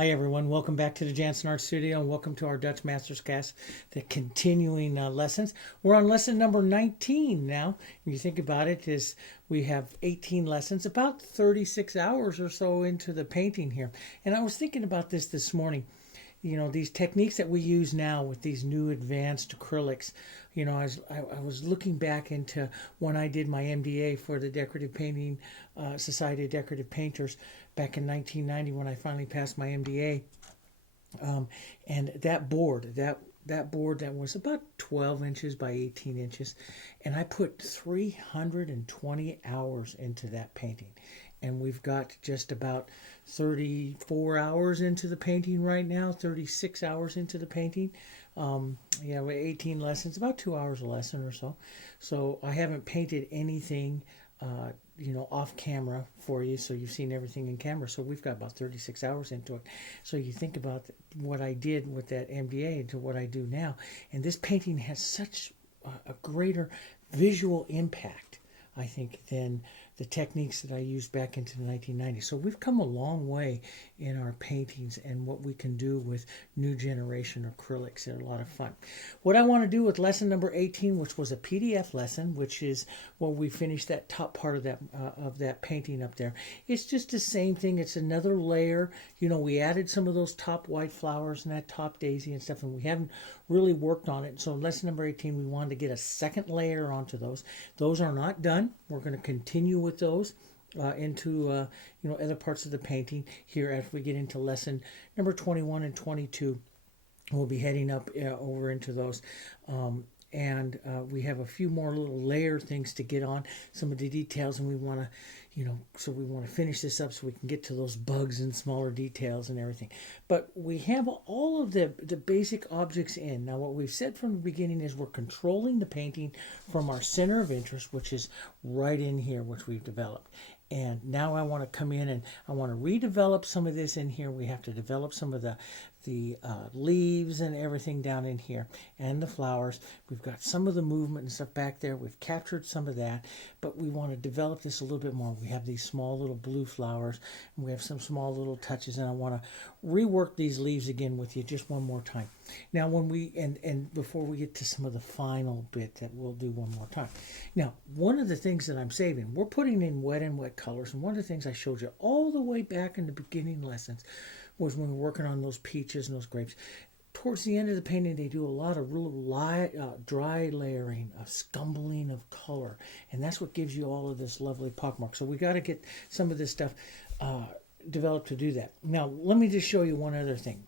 Hi everyone, welcome back to the Jansen Art Studio and welcome to our Dutch Masters Cast, the continuing lessons. We're on lesson number 19 now. When you think about it, is we have 18 lessons, about 36 hours or so into the painting here. And I was thinking about this morning. You know, these techniques that we use now with these new advanced acrylics. You know, I was looking back into when I did my MDA for the Decorative Painting Society of Decorative Painters back in 1990 when I finally passed my MDA. And that board that was about 12 inches by 18 inches, and I put 320 hours into that painting. And we've got just about 34 hours into the painting right now, 36 hours into the painting. Yeah, with 18 lessons, about 2 hours a lesson or so. So I haven't painted anything off camera for you, so you've seen everything in camera. So we've got about 36 hours into it. So you think about what I did with that MDA to what I do now, and this painting has such a greater visual impact, I think, than the techniques that I used back into the 1990s. So we've come a long way in our paintings and what we can do with new generation acrylics. They're a lot of fun. What I want to do with lesson number 18, which was a PDF lesson, which is where we finished that top part of that painting up there. It's just the same thing. It's another layer. You know, we added some of those top white flowers and that top daisy and stuff, and we haven't really worked on it. So in lesson number 18, we wanted to get a second layer onto those. Those are not done. We're going to continue with those into other parts of the painting here as we get into lesson number 21 and 22. We'll be heading up over into those. And we have a few more little layer things to get on, some of the details, and we want to, so we want to finish this up so we can get to those bugs and smaller details and everything. But we have all of the basic objects in. Now, what we've said from the beginning is we're controlling the painting from our center of interest, which is right in here, which we've developed. And now I want to come in and I want to redevelop some of this in here. We have to develop some of the leaves and everything down in here and the flowers. We've got some of the movement and stuff back there. We've captured some of that, but we want to develop this a little bit more. We have these small little blue flowers and we have some small little touches, and I want to rework these leaves again with you just one more time. Now when we and before we get to some of the final bit that we'll do one more time. Now, one of the things that I'm saving, we're putting in wet and wet colors, and one of the things I showed you all the way back in the beginning lessons was when we were working on those peaches and those grapes. Towards the end of the painting, they do a lot of real dry layering, a scumbling of color, and that's what gives you all of this lovely pockmark. So we got to get some of this stuff developed to do that. Now, let me just show you one other thing.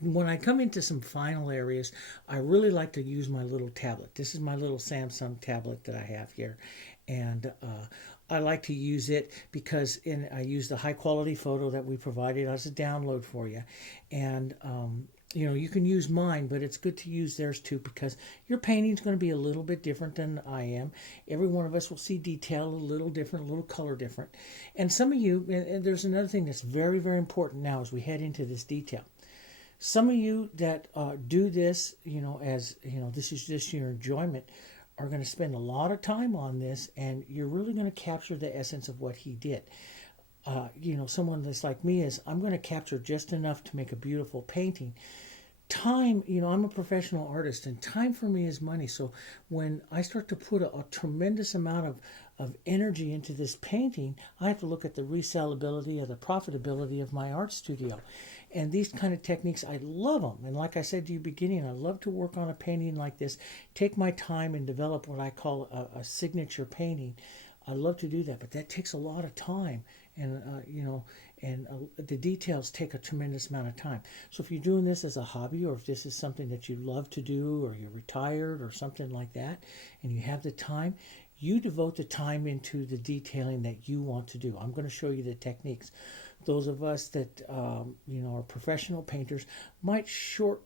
When I come into some final areas, I really like to use my little tablet. This is my little Samsung tablet that I have here, and I like to use it because I use the high quality photo that we provided as a download for you. And you can use mine, but it's good to use theirs too because your painting's going to be a little bit different than I am. Every one of us will see detail a little different, a little color different. And some of you, and there's another thing that's very, very important now as we head into this detail. Some of you that do this, this is just your enjoyment, are going to spend a lot of time on this, and you're really going to capture the essence of what he did. Someone that's like me is, I'm going to capture just enough to make a beautiful painting. Time, I'm a professional artist, and time for me is money. So when I start to put a tremendous amount of energy into this painting, I have to look at the resellability or the profitability of my art studio. And these kind of techniques, I love them. And like I said to you beginning, I love to work on a painting like this, take my time and develop what I call a signature painting. I love to do that, but that takes a lot of time. And, the details take a tremendous amount of time. So if you're doing this as a hobby, or if this is something that you love to do, or you're retired or something like that, and you have the time, you devote the time into the detailing that you want to do. I'm going to show you the techniques. Those of us that are professional painters might shorten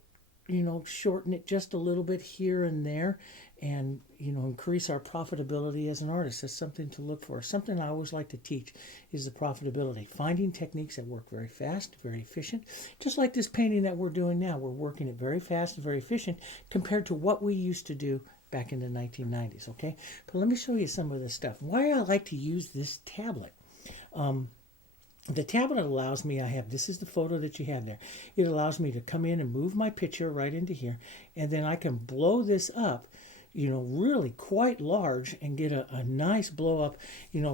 it just a little bit here and there, and increase our profitability as an artist. That's something to look for. Something I always like to teach is the profitability. Finding techniques that work very fast, very efficient. Just like this painting that we're doing now. We're working it very fast and very efficient compared to what we used to do back in the 1990s, okay? But let me show you some of this stuff. Why I like to use this tablet. The tablet allows me, this is the photo that you have there. It allows me to come in and move my picture right into here, and then I can blow this up, really quite large and get a nice blow up,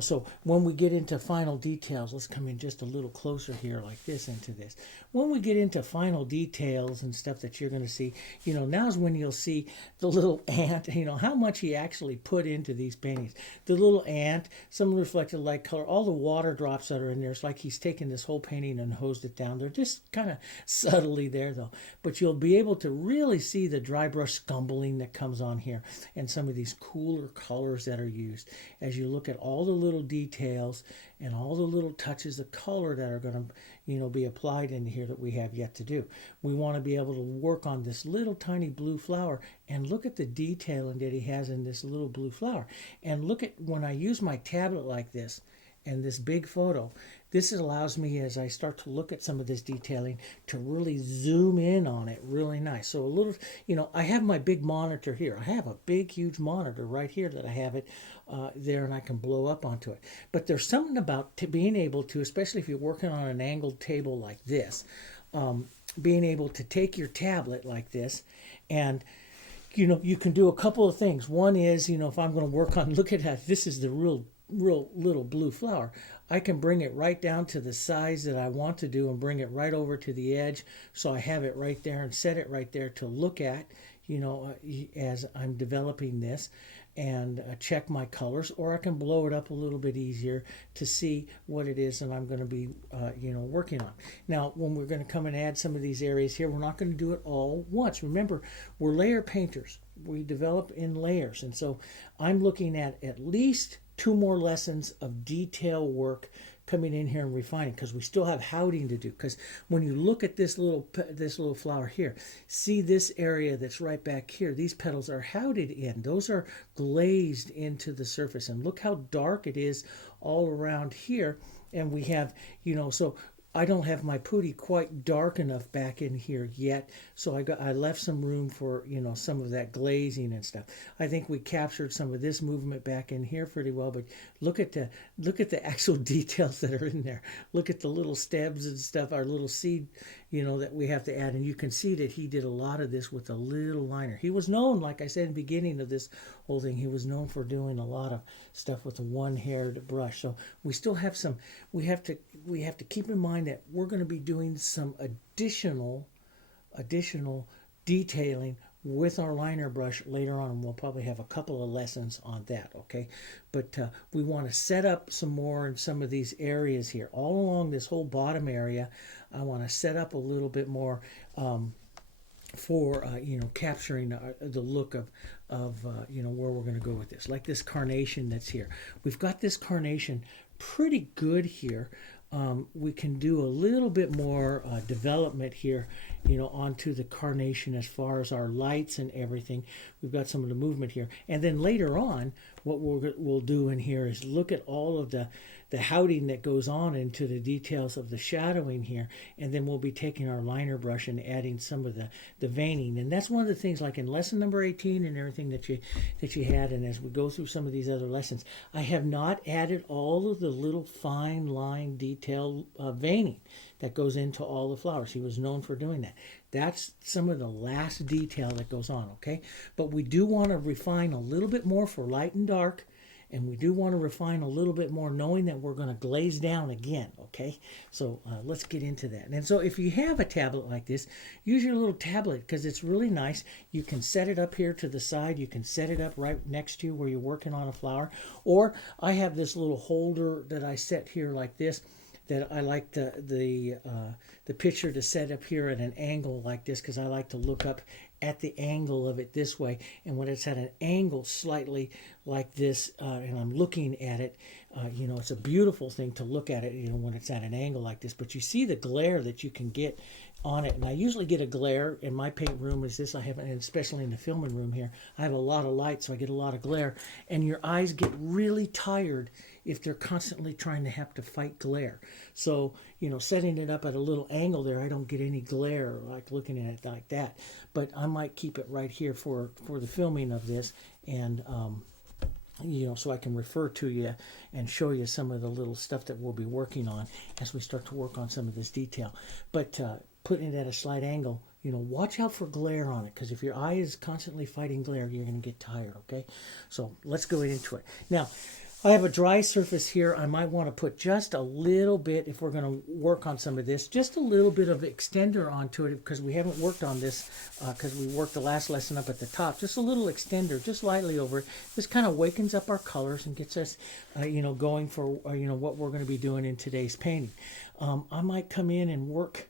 so when we get into final details, let's come in just a little closer here like this into this. When we get into final details and stuff that you're going to see, now's when you'll see the little ant, how much he actually put into these paintings. The little ant, some reflected light color, all the water drops that are in there. It's like he's taken this whole painting and hosed it down. They're just kind of subtly there though. But you'll be able to really see the dry brush scumbling that comes on here and some of these cooler colors that are used as you look at all the little details and all the little touches of color that are going to be applied in here that we have yet to do. We want to be able to work on this little tiny blue flower and look at the detailing that he has in this little blue flower, and look at when I use my tablet like this and this big photo, this allows me, as I start to look at some of this detailing, to really zoom in on it really nice. So a little, I have my big monitor here. I have a big, huge monitor right here that I have it there, and I can blow up onto it. But there's something about being able to, especially if you're working on an angled table like this, being able to take your tablet like this and you can do a couple of things. One is, if I'm going to work on, look at how this is the real little blue flower. I can bring it right down to the size that I want to do and bring it right over to the edge, so I have it right there and set it right there to look at, as I'm developing this, and check my colors, or I can blow it up a little bit easier to see what it is that I'm going to be working on. Now when we're going to come and add some of these areas here, we're not going to do it all once. Remember, we're layer painters. We develop in layers, and so I'm looking at least 2 more lessons of detail work coming in here and refining, because we still have houting to do. Because when you look at this little flower here, see this area that's right back here, these petals are houted in, those are glazed into the surface, and look how dark it is all around here. And we have, so I don't have my putty quite dark enough back in here yet, so I left some room for some of that glazing and stuff. I think we captured some of this movement back in here pretty well, but look at the actual details that are in there. Look at the little stems and stuff, our little seed, that we have to add, and you can see that he did a lot of this with a little liner. He was known, like I said in the beginning of this whole thing, he was known for doing a lot of stuff with a one-haired brush. So we still have some. We have to keep in mind that we're going to be doing some additional detailing with our liner brush later on. We'll probably have a couple of lessons on that, okay? But we want to set up some more in some of these areas here. All along this whole bottom area, I want to set up a little bit more for capturing the look of where we're going to go with this. Like this carnation that's here. We've got this carnation pretty good here. We can do a little bit more development here, onto the carnation as far as our lights and everything. We've got some of the movement here. And then later on, what we'll do in here is look at all of the houting that goes on into the details of the shadowing here. And then we'll be taking our liner brush and adding some of the veining. And that's one of the things, like in lesson number 18 and everything that you had, and as we go through some of these other lessons, I have not added all of the little fine line detail veining that goes into all the flowers. He was known for doing that. That's some of the last detail that goes on, okay? But we do want to refine a little bit more for light and dark, and we do want to refine a little bit more knowing that we're going to glaze down again, okay? So let's get into that. And so if you have a tablet like this, use your little tablet, because it's really nice. You can set it up here to the side. You can set it up right next to you where you're working on a flower. Or I have this little holder that I set here like this, that I like the picture to set up here at an angle like this, because I like to look up at the angle of it this way. And when it's at an angle slightly like this, and I'm looking at it, it's a beautiful thing to look at it, when it's at an angle like this. But you see the glare that you can get on it. And I usually get a glare in my paint room is this. I have, and especially in the filming room here, I have a lot of light, so I get a lot of glare. And your eyes get really tired if they're constantly trying to have to fight glare. So, setting it up at a little angle there, I don't get any glare like looking at it like that. But I might keep it right here for the filming of this, and so I can refer to you and show you some of the little stuff that we'll be working on as we start to work on some of this detail. But putting it at a slight angle, watch out for glare on it, because if your eye is constantly fighting glare, you're going to get tired, okay? So let's go into it. Now, I have a dry surface here. I might want to put just a little bit, if we're going to work on some of this, just a little bit of extender onto it, because we haven't worked on this, because we worked the last lesson up at the top. Just a little extender, just lightly over it. This kind of wakens up our colors and gets us, going for, what we're going to be doing in today's painting. I might come in and work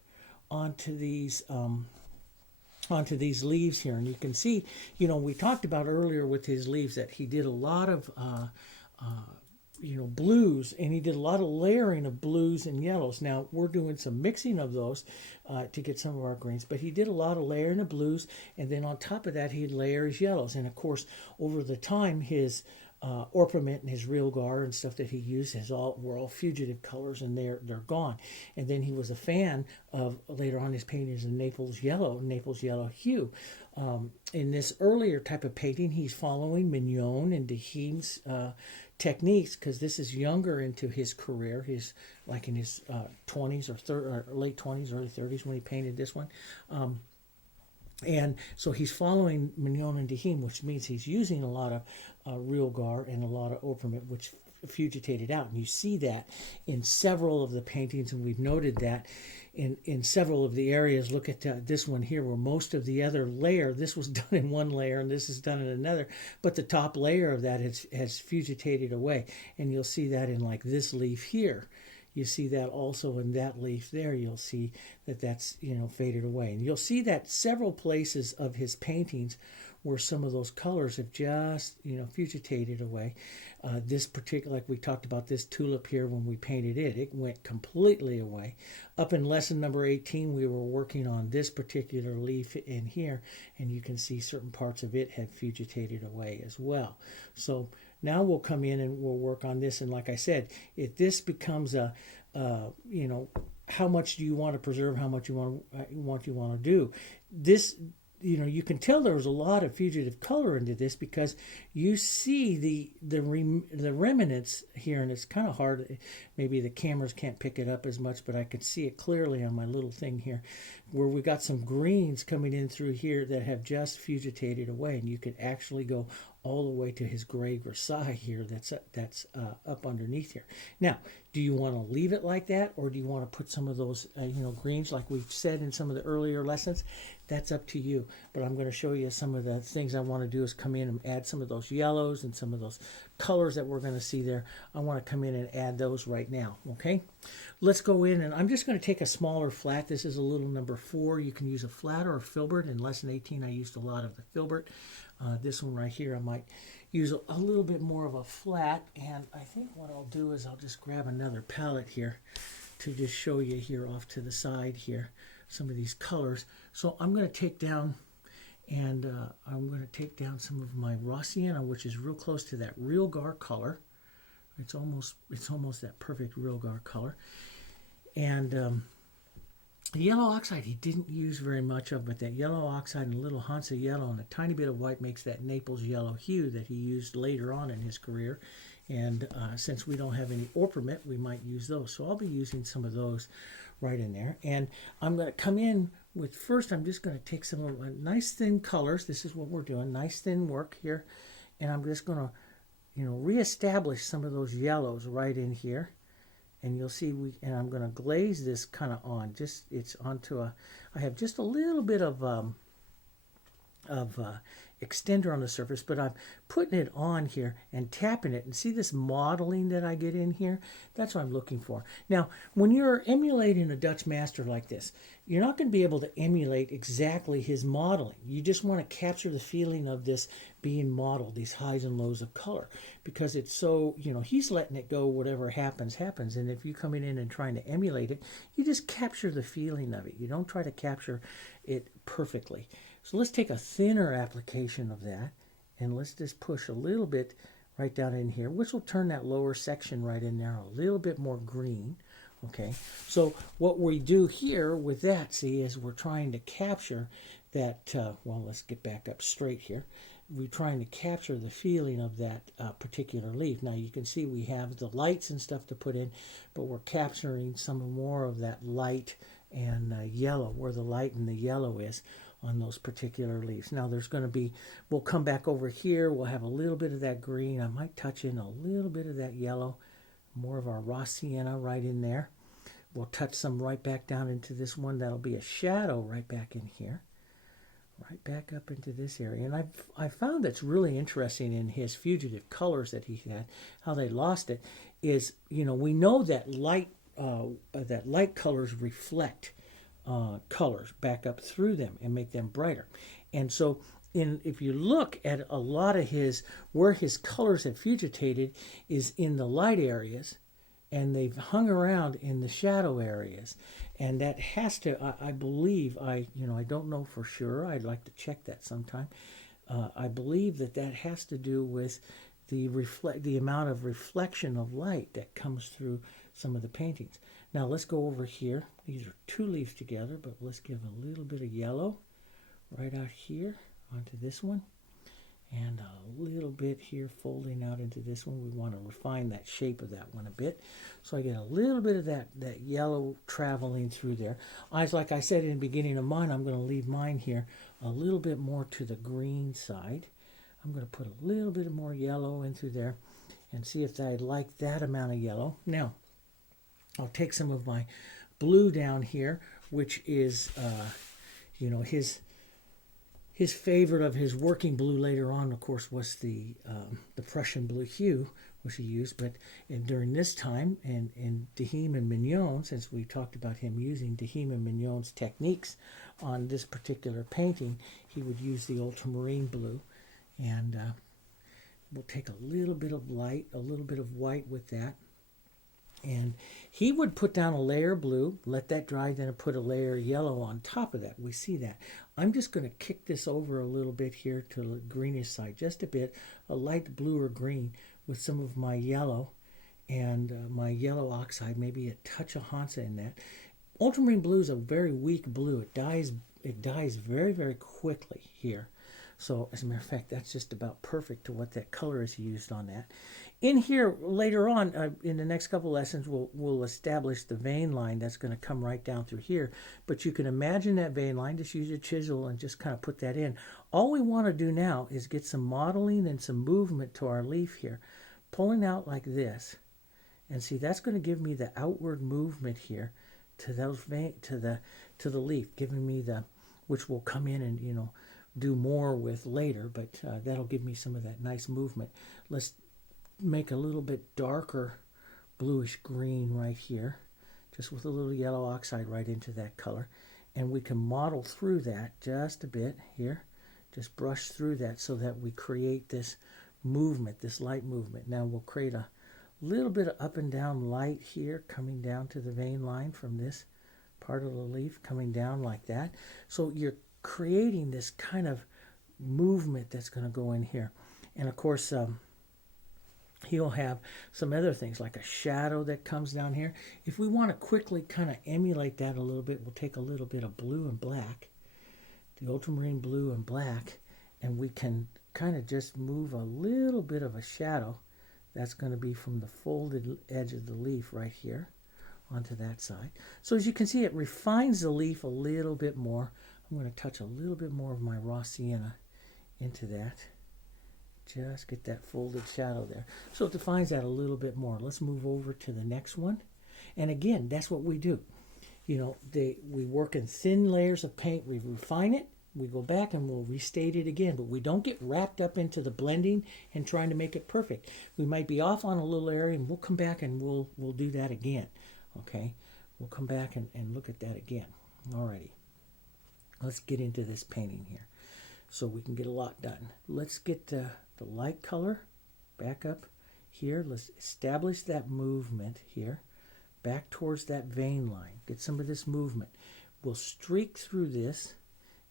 onto these leaves here, and you can see, we talked about earlier with his leaves that he did a lot of blues, and he did a lot of layering of blues and yellows. Now we're doing some mixing of those to get some of our greens, but he did a lot of layering of blues, and then on top of that he'd layer his yellows. And of course, over the time, his orpiment and his realgar and stuff that he used were all fugitive colors, and they're gone. And then he was a fan of, later on, his paintings in Naples yellow hue. In this earlier type of painting, he's following Mignon and Dehem's techniques, because this is younger into his career. He's like in his 20s or late 20s, early 30s when he painted this one. And so he's following Mignon and Dehem, which means he's using a lot of realgar and a lot of orpiment, which fugitated out. And you see that in several of the paintings, and we've noted that in several of the areas. Look at this one here, where most of the other layer, this was done in one layer and this is done in another, but the top layer of that has fugitated away. And you'll see that in like this leaf here. You see that also in that leaf there. You'll see that that's faded away, and you'll see that several places of his paintings where some of those colors have just fugitated away. This particular, like we talked about, this tulip here, when we painted it went completely away. Up in lesson number 18, we were working on this particular leaf in here, and you can see certain parts of it had fugitated away as well. So now we'll come in and we'll work on this. And like I said, if this becomes how much do you want to preserve, how much you want to do this. You can tell there was a lot of fugitive color into this, because you see the remnants here, and it's kind of hard. Maybe the cameras can't pick it up as much, but I could see it clearly on my little thing here, where we got some greens coming in through here that have just fugitated away, and you could actually go all the way to his gray Versailles here that's up underneath here. Now, do you want to leave it like that, or do you want to put some of those greens like we've said in some of the earlier lessons? That's up to you. But I'm going to show you some of the things I want to do is come in and add some of those yellows and some of those colors that we're going to see there. I want to come in and add those right now, okay? Let's go in, and I'm just going to take a smaller flat. This is a little number 4. You can use a flat or a filbert. In lesson 18, I used a lot of the filbert. This one right here, I might use a little bit more of a flat, and I think what I'll do is I'll just grab another palette here to just show you here off to the side here some of these colors. So I'm going to take down, and I'm going to take down some of my raw sienna, which is real close to that realgar color. It's almost that perfect realgar color. And the yellow oxide he didn't use very much of, but that yellow oxide and a little Hansa yellow and a tiny bit of white makes that Naples yellow hue that he used later on in his career. And since we don't have any orpiment, we might use those. So I'll be using some of those right in there. And I'm going to come in with, first I'm just going to take some of my nice thin colors. This is what we're doing, nice thin work here. And I'm just going to reestablish some of those yellows right in here. And you'll see and I'm going to glaze this kind of on. It's onto I have just a little bit of extender on the surface, but I'm putting it on here and tapping it, and see this modeling that I get in here? That's what I'm looking for. Now, when you're emulating a Dutch master like this, you're not going to be able to emulate exactly his modeling. You just want to capture the feeling of this being modeled, these highs and lows of color, because it's so, he's letting it go, whatever happens, happens. And if you come in and trying to emulate it, you just capture the feeling of it. You don't try to capture it perfectly. So let's take a thinner application of that, and let's just push a little bit right down in here, which will turn that lower section right in there a little bit more green. Okay, so what we do here with that, see, is we're trying to capture that, well, let's get back up straight here. we're trying to capture the feeling of that particular leaf. Now you can see we have the lights and stuff to put in, but we're capturing some more of that light and yellow, where the light and the yellow is on those particular leaves. Now there's going to be, we'll come back over here, we'll have a little bit of that green. I might touch in a little bit of that yellow, more of our raw sienna right in there. We'll touch some right back down into this one. That'll be a shadow right back in here, right back up into this area. And I found that's really interesting in his fugitive colors that he had, how they lost it, is, you know, we know that light colors reflect colors back up through them and make them brighter. And so if you look at a lot of where his colors have fugitated is in the light areas, and they've hung around in the shadow areas. And that has to, I believe, I don't know for sure, I'd like to check that sometime. I believe that has to do with the amount of reflection of light that comes through some of the paintings. Now let's go over here. These are two leaves together, but let's give a little bit of yellow right out here onto this one, and a little bit here folding out into this one. We want to refine that shape of that one a bit. So I get a little bit of that yellow traveling through there. Like I said in the beginning of mine, I'm going to leave mine here a little bit more to the green side. I'm going to put a little bit more yellow in through there and see if I like that amount of yellow. Now, I'll take some of my blue down here, which is, his favorite of his working blue later on, of course, was the Prussian blue hue, which he used. But during this time, and in Deheme and Mignon, since we talked about him using Deheme and Mignon's techniques on this particular painting, he would use the ultramarine blue. And we'll take a little bit of light, a little bit of white with that. And he would put down a layer of blue, let that dry, then put a layer of yellow on top of that. We see that. I'm just going to kick this over a little bit here to the greenish side, just a bit, a light blue or green with some of my yellow and my yellow oxide, maybe a touch of Hansa in that. Ultramarine blue is a very weak blue. It dies very, very quickly here. So as a matter of fact, that's just about perfect to what that color is used on that. In here, later on, in the next couple lessons, we'll establish the vein line that's going to come right down through here. But you can imagine that vein line, just use your chisel and just kind of put that in. All we want to do now is get some modeling and some movement to our leaf here. Pulling out like this. And see, that's going to give me the outward movement here to those to the leaf, giving me which will come in and, do more with later, but that'll give me some of that nice movement. Let's make a little bit darker bluish green right here, just with a little yellow oxide right into that color. And we can model through that just a bit here, just brush through that so that we create this movement, this light movement. Now we'll create a little bit of up and down light here coming down to the vein line from this part of the leaf coming down like that. So you're creating this kind of movement that's going to go in here. And of course, he'll have some other things like a shadow that comes down here. If we want to quickly kind of emulate that a little bit, we'll take a little bit of blue and black, the ultramarine blue and black, and we can kind of just move a little bit of a shadow. That's going to be from the folded edge of the leaf right here onto that side. So as you can see, it refines the leaf a little bit more. I'm going to touch a little bit more of my raw sienna into that. Just get that folded shadow there. So it defines that a little bit more. Let's move over to the next one. And again, that's what we do. We work in thin layers of paint. We refine it. We go back and we'll restate it again. But we don't get wrapped up into the blending and trying to make it perfect. We might be off on a little area, and we'll come back and we'll do that again. Okay? We'll come back and look at that again. Alrighty. Let's get into this painting here so we can get a lot done. Let's get the light color back up here. Let's establish that movement here back towards that vein line. Get some of this movement. We'll streak through this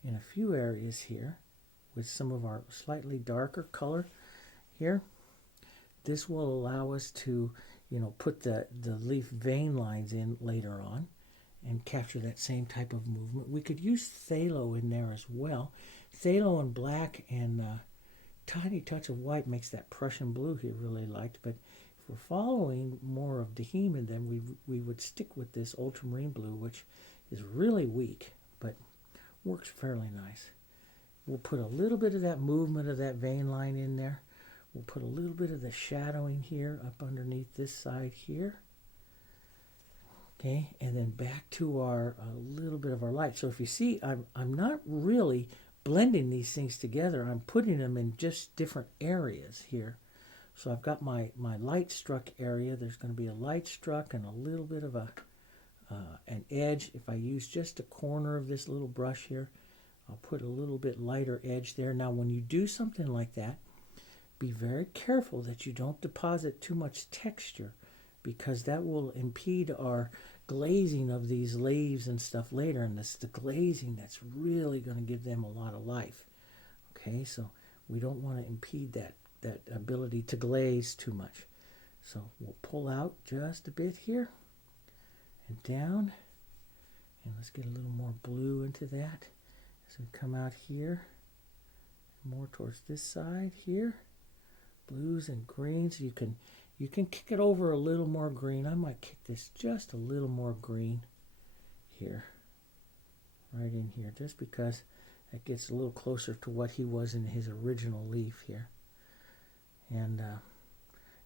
in a few areas here with some of our slightly darker color here. This will allow us to, put the leaf vein lines in later on and capture that same type of movement. We could use phthalo in there as well. Phthalo and black and tiny touch of white makes that Prussian blue here really liked. But if we're following more of Deheman, then we would stick with this ultramarine blue, which is really weak, but works fairly nice. We'll put a little bit of that movement of that vein line in there. We'll put a little bit of the shadowing here up underneath this side here. Okay, and then back to our a little bit of our light. So if you see, I'm not really blending these things together. I'm putting them in just different areas here. So I've got my light struck area. There's going to be a light struck and a little bit of an edge. If I use just a corner of this little brush here, I'll put a little bit lighter edge there. Now when you do something like that, be very careful that you don't deposit too much texture, because that will impede our glazing of these leaves and stuff later, and it's the glazing that's really going to give them a lot of life. Okay, so we don't want to impede that ability to glaze too much. So we'll pull out just a bit here and down, and let's get a little more blue into that as we come out here, more towards this side here. Blues and greens. You can kick it over a little more green. I might kick this just a little more green here, right in here, just because that gets a little closer to what he was in his original leaf here. And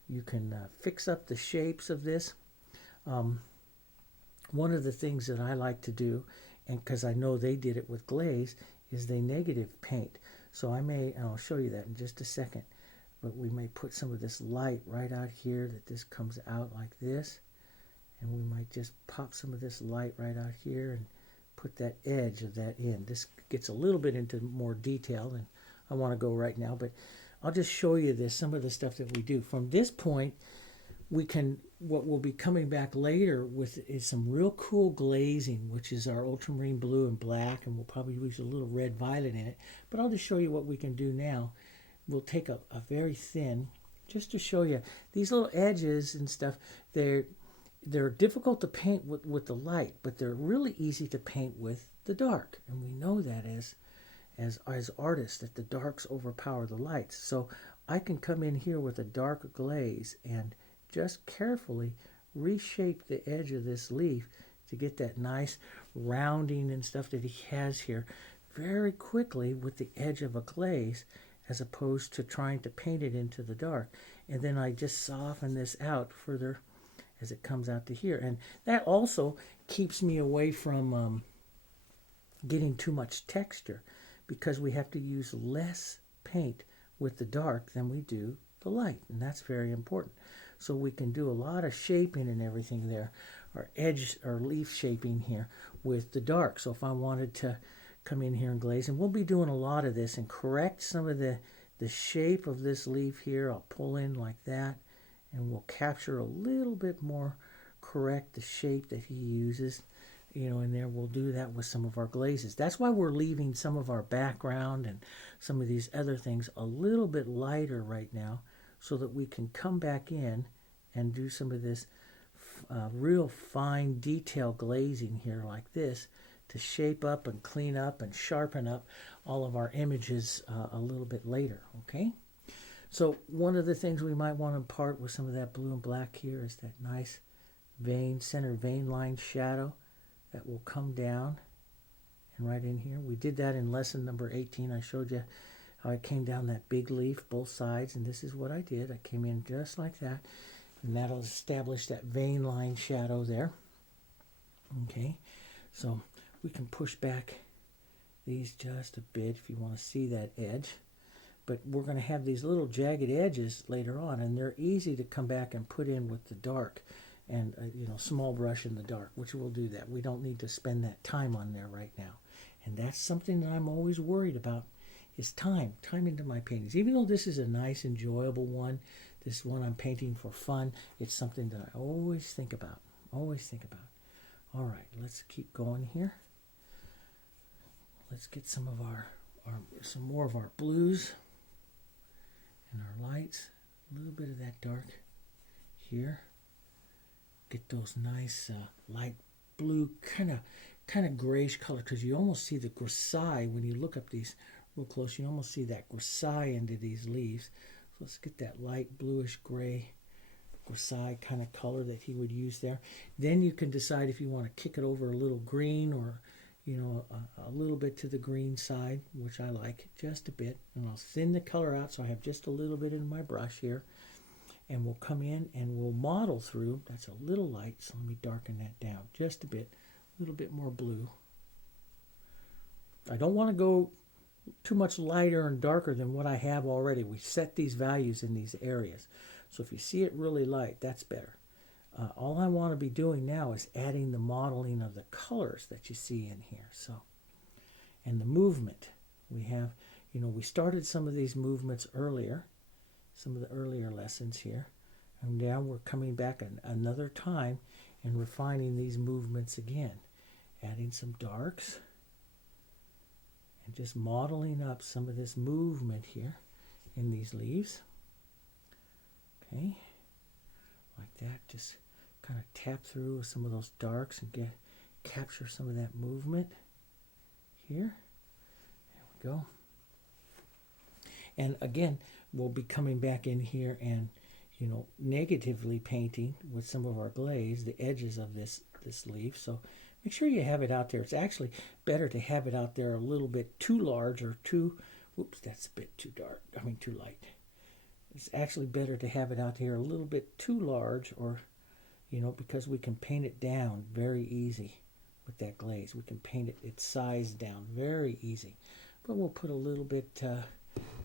you can fix up the shapes of this. One of the things that I like to do, and because I know they did it with glaze, is they negative paint. So and I'll show you that in just a second, but we may put some of this light right out here, that this comes out like this, and we might just pop some of this light right out here and put that edge of that in. This gets a little bit into more detail than I want to go right now, but I'll just show you this, some of the stuff that we do. From this point, what we'll be coming back later with is some real cool glazing, which is our ultramarine blue and black, and we'll probably use a little red violet in it. But I'll just show you what we can do now. We'll take a very thin, just to show you, these little edges and stuff, they're difficult to paint with the light, but they're really easy to paint with the dark. And we know that as artists, that the darks overpower the lights. So I can come in here with a dark glaze and just carefully reshape the edge of this leaf to get that nice rounding and stuff that he has here very quickly with the edge of a glaze, as opposed to trying to paint it into the dark. And then I just soften this out further as it comes out to here. And that also keeps me away from getting too much texture, because we have to use less paint with the dark than we do the light. And that's very important. So we can do a lot of shaping and everything there, or edge or leaf shaping here with the dark. So if I wanted to come in here and glaze, and we'll be doing a lot of this and correct some of the shape of this leaf here. I'll pull in like that, and we'll capture a little bit more, correct the shape that he uses, in there. We'll do that with some of our glazes. That's why we're leaving some of our background and some of these other things a little bit lighter right now, so that we can come back in and do some of this real fine detail glazing here like this, to shape up and clean up and sharpen up all of our images a little bit later, okay? So one of the things we might want to impart with some of that blue and black here is that nice center vein line shadow that will come down and right in here. We did that in lesson number 18. I showed you how I came down that big leaf, both sides, and this is what I did. I came in just like that, and that'll establish that vein line shadow there, okay? So we can push back these just a bit if you want to see that edge. But we're going to have these little jagged edges later on, and they're easy to come back and put in with the dark, and small brush in the dark, which we'll do that. We don't need to spend that time on there right now. And that's something that I'm always worried about, is time into my paintings. Even though this is a nice, enjoyable one, this one I'm painting for fun, it's something that I always think about. All right, let's keep going here. Let's get some of some more of our blues and our lights. A little bit of that dark here. Get those nice light blue, kind of grayish color, because you almost see the grisaille when you look up these real close, you almost see that grisaille into these leaves. So let's get that light bluish gray grisaille kind of color that he would use there. Then you can decide if you want to kick it over a little green or a little bit to the green side, which I like just a bit. And I'll thin the color out so I have just a little bit in my brush here. And we'll come in and we'll model through. That's a little light, so let me darken that down just a bit. A little bit more blue. I don't want to go too much lighter and darker than what I have already. We set these values in these areas. So if you see it really light, that's better. All I want to be doing now is adding the modeling of the colors that you see in here. So, and the movement. We have, we started some of these movements earlier, some of the earlier lessons here. And now we're coming back another time and refining these movements again. Adding some darks and just modeling up some of this movement here in these leaves. Okay, like that. Just kind of tap through with some of those darks and capture some of that movement here. There we go. And again, we'll be coming back in here and, negatively painting with some of our glaze the edges of this leaf. So make sure you have it out there. It's actually better to have it out there a little bit too large or that's a bit too dark. Too light. It's actually better to have it out here a little bit too large or, because we can paint it down very easy with that glaze. We can paint its size down very easy. But we'll put a little bit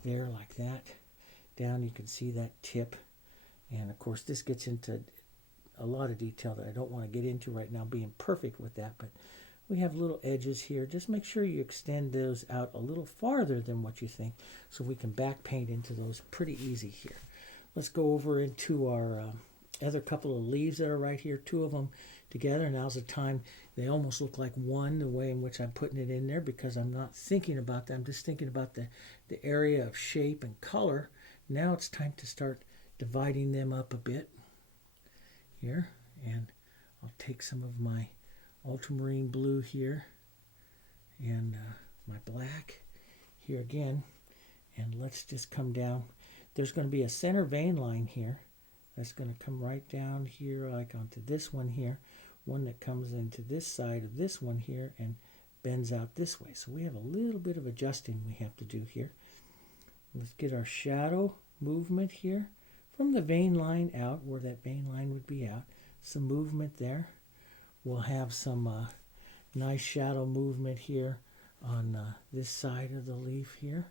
there like that. Down you can see that tip. And of course this gets into a lot of detail that I don't want to get into right now, being perfect with that. But we have little edges here. Just make sure you extend those out a little farther than what you think so we can back paint into those pretty easy here. Let's go over into our other couple of leaves that are right here, two of them together. Now's the time. They almost look like one, the way in which I'm putting it in there, because I'm not thinking about that. I'm just thinking about the area of shape and color. Now it's time to start dividing them up a bit here. And I'll take some of my ultramarine blue here and my black here again, and let's just come down. There's going to be a center vein line here that's going to come right down here, like onto this one here, one that comes into this side of this one here and bends out this way. So we have a little bit of adjusting we have to do here. Let's get our shadow movement here from the vein line out, where that vein line would be out. Some movement there. We'll have some nice shadow movement here on this side of the leaf here,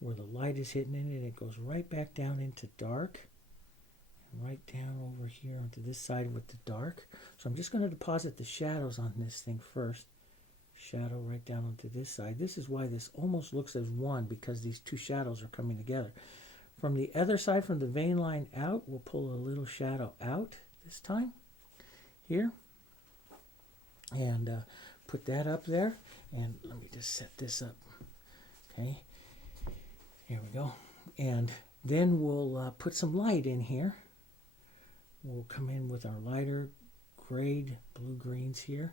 where the light is hitting it, and it goes right back down into dark, and right down over here onto this side with the dark. So I'm just going to deposit the shadows on this thing first. Shadow right down onto this side. This is why this almost looks as one, because these two shadows are coming together. From the other side, from the vein line out, we'll pull a little shadow out this time here. And put that up there. And let me just set this up. Okay. Here we go. And then we'll put some light in here. We'll come in with our lighter grade blue-greens here.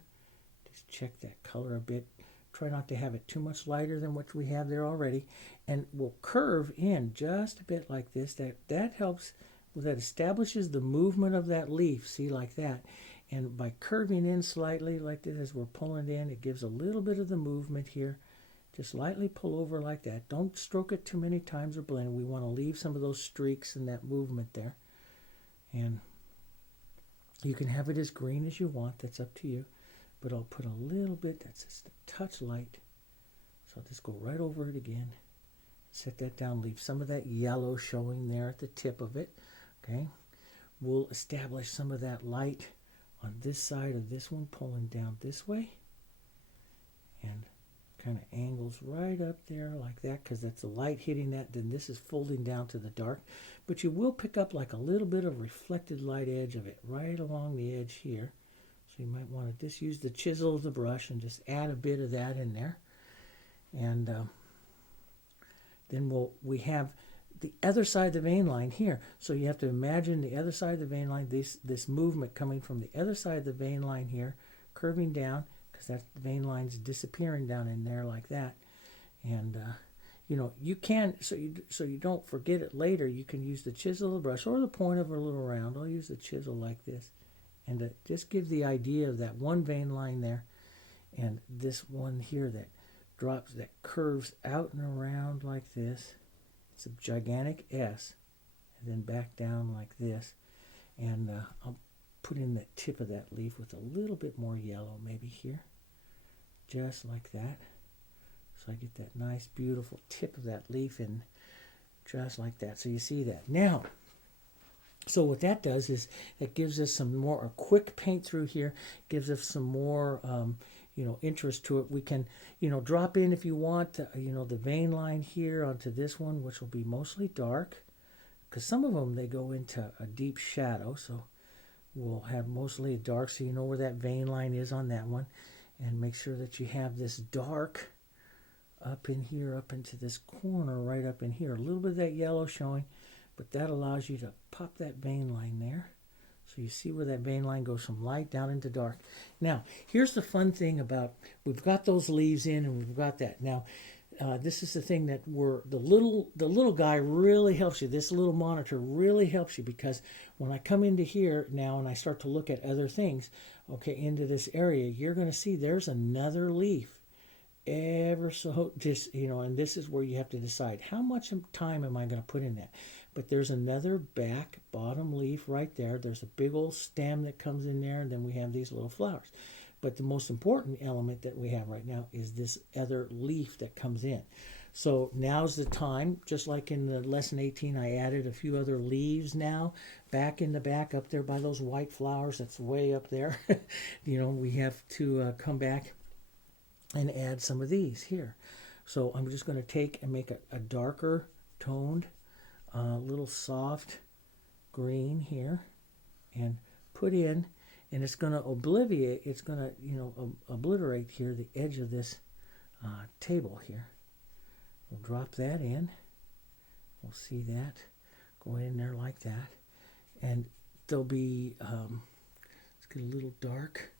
Just check that color a bit. Try not to have it too much lighter than what we have there already. And we'll curve in just a bit like this. That helps. That establishes the movement of that leaf. See, like that. And by curving in slightly like this as we're pulling in, it gives a little bit of the movement here. Just lightly pull over like that. Don't stroke it too many times or blend. We want to leave some of those streaks and that movement there. And you can have it as green as you want. That's up to you. But I'll put a little bit, that's just a touch light. So I'll just go right over it again. Set that down. Leave some of that yellow showing there at the tip of it. Okay. We'll establish some of that light on this side of this one, pulling down this way, and kind of angles right up there like that, because that's the light hitting that. Then this is folding down to the dark, but you will pick up like a little bit of reflected light edge of it right along the edge here. So you might want to just use the chisel of the brush and just add a bit of that in there. And then we have the other side of the vein line here. So you have to imagine the other side of the vein line, this movement coming from the other side of the vein line here, curving down, because that vein line's disappearing down in there like that. And you can, so you don't forget it later, you can use the chisel of the brush or the point of a little round. I'll use the chisel like this, and to just give the idea of that one vein line there, and this one here that drops, that curves out and around like this. It's a gigantic S, and then back down like this. And I'll put in the tip of that leaf with a little bit more yellow maybe here, just like that. So I get that nice beautiful tip of that leaf in just like that. So you see that. Now, so what that does is it gives us some more, a quick paint through here, gives us some more interest to it. We can, drop in if you want, the vein line here onto this one, which will be mostly dark, because some of them, they go into a deep shadow. So we'll have mostly dark, so you know where that vein line is on that one. And make sure that you have this dark up in here, up into this corner, right up in here. A little bit of that yellow showing, but that allows you to pop that vein line there. So you see where that vein line goes from light down into dark. Now, here's the fun thing about, we've got those leaves in and we've got that. Now, this is the thing that the little guy really helps you. This little monitor really helps you, because when I come into here now and I start to look at other things, okay, into this area, you're going to see there's another leaf. Ever so just, and this is where you have to decide how much time am I going to put in that. But there's another bottom leaf right there. There's a big old stem that comes in there, and then we have these little flowers. But the most important element that we have right now is this other leaf that comes in. So now's the time, just like in the lesson 18, I added a few other leaves now, back in the back up there by those white flowers. That's way up there. We have to come back and add some of these here. So I'm just going to take and make a darker toned, little soft green here, and put in, and it's going to obliterate here the edge of this table here. We'll drop that in. We'll see that going in there like that. And there'll be, let's get a little dark,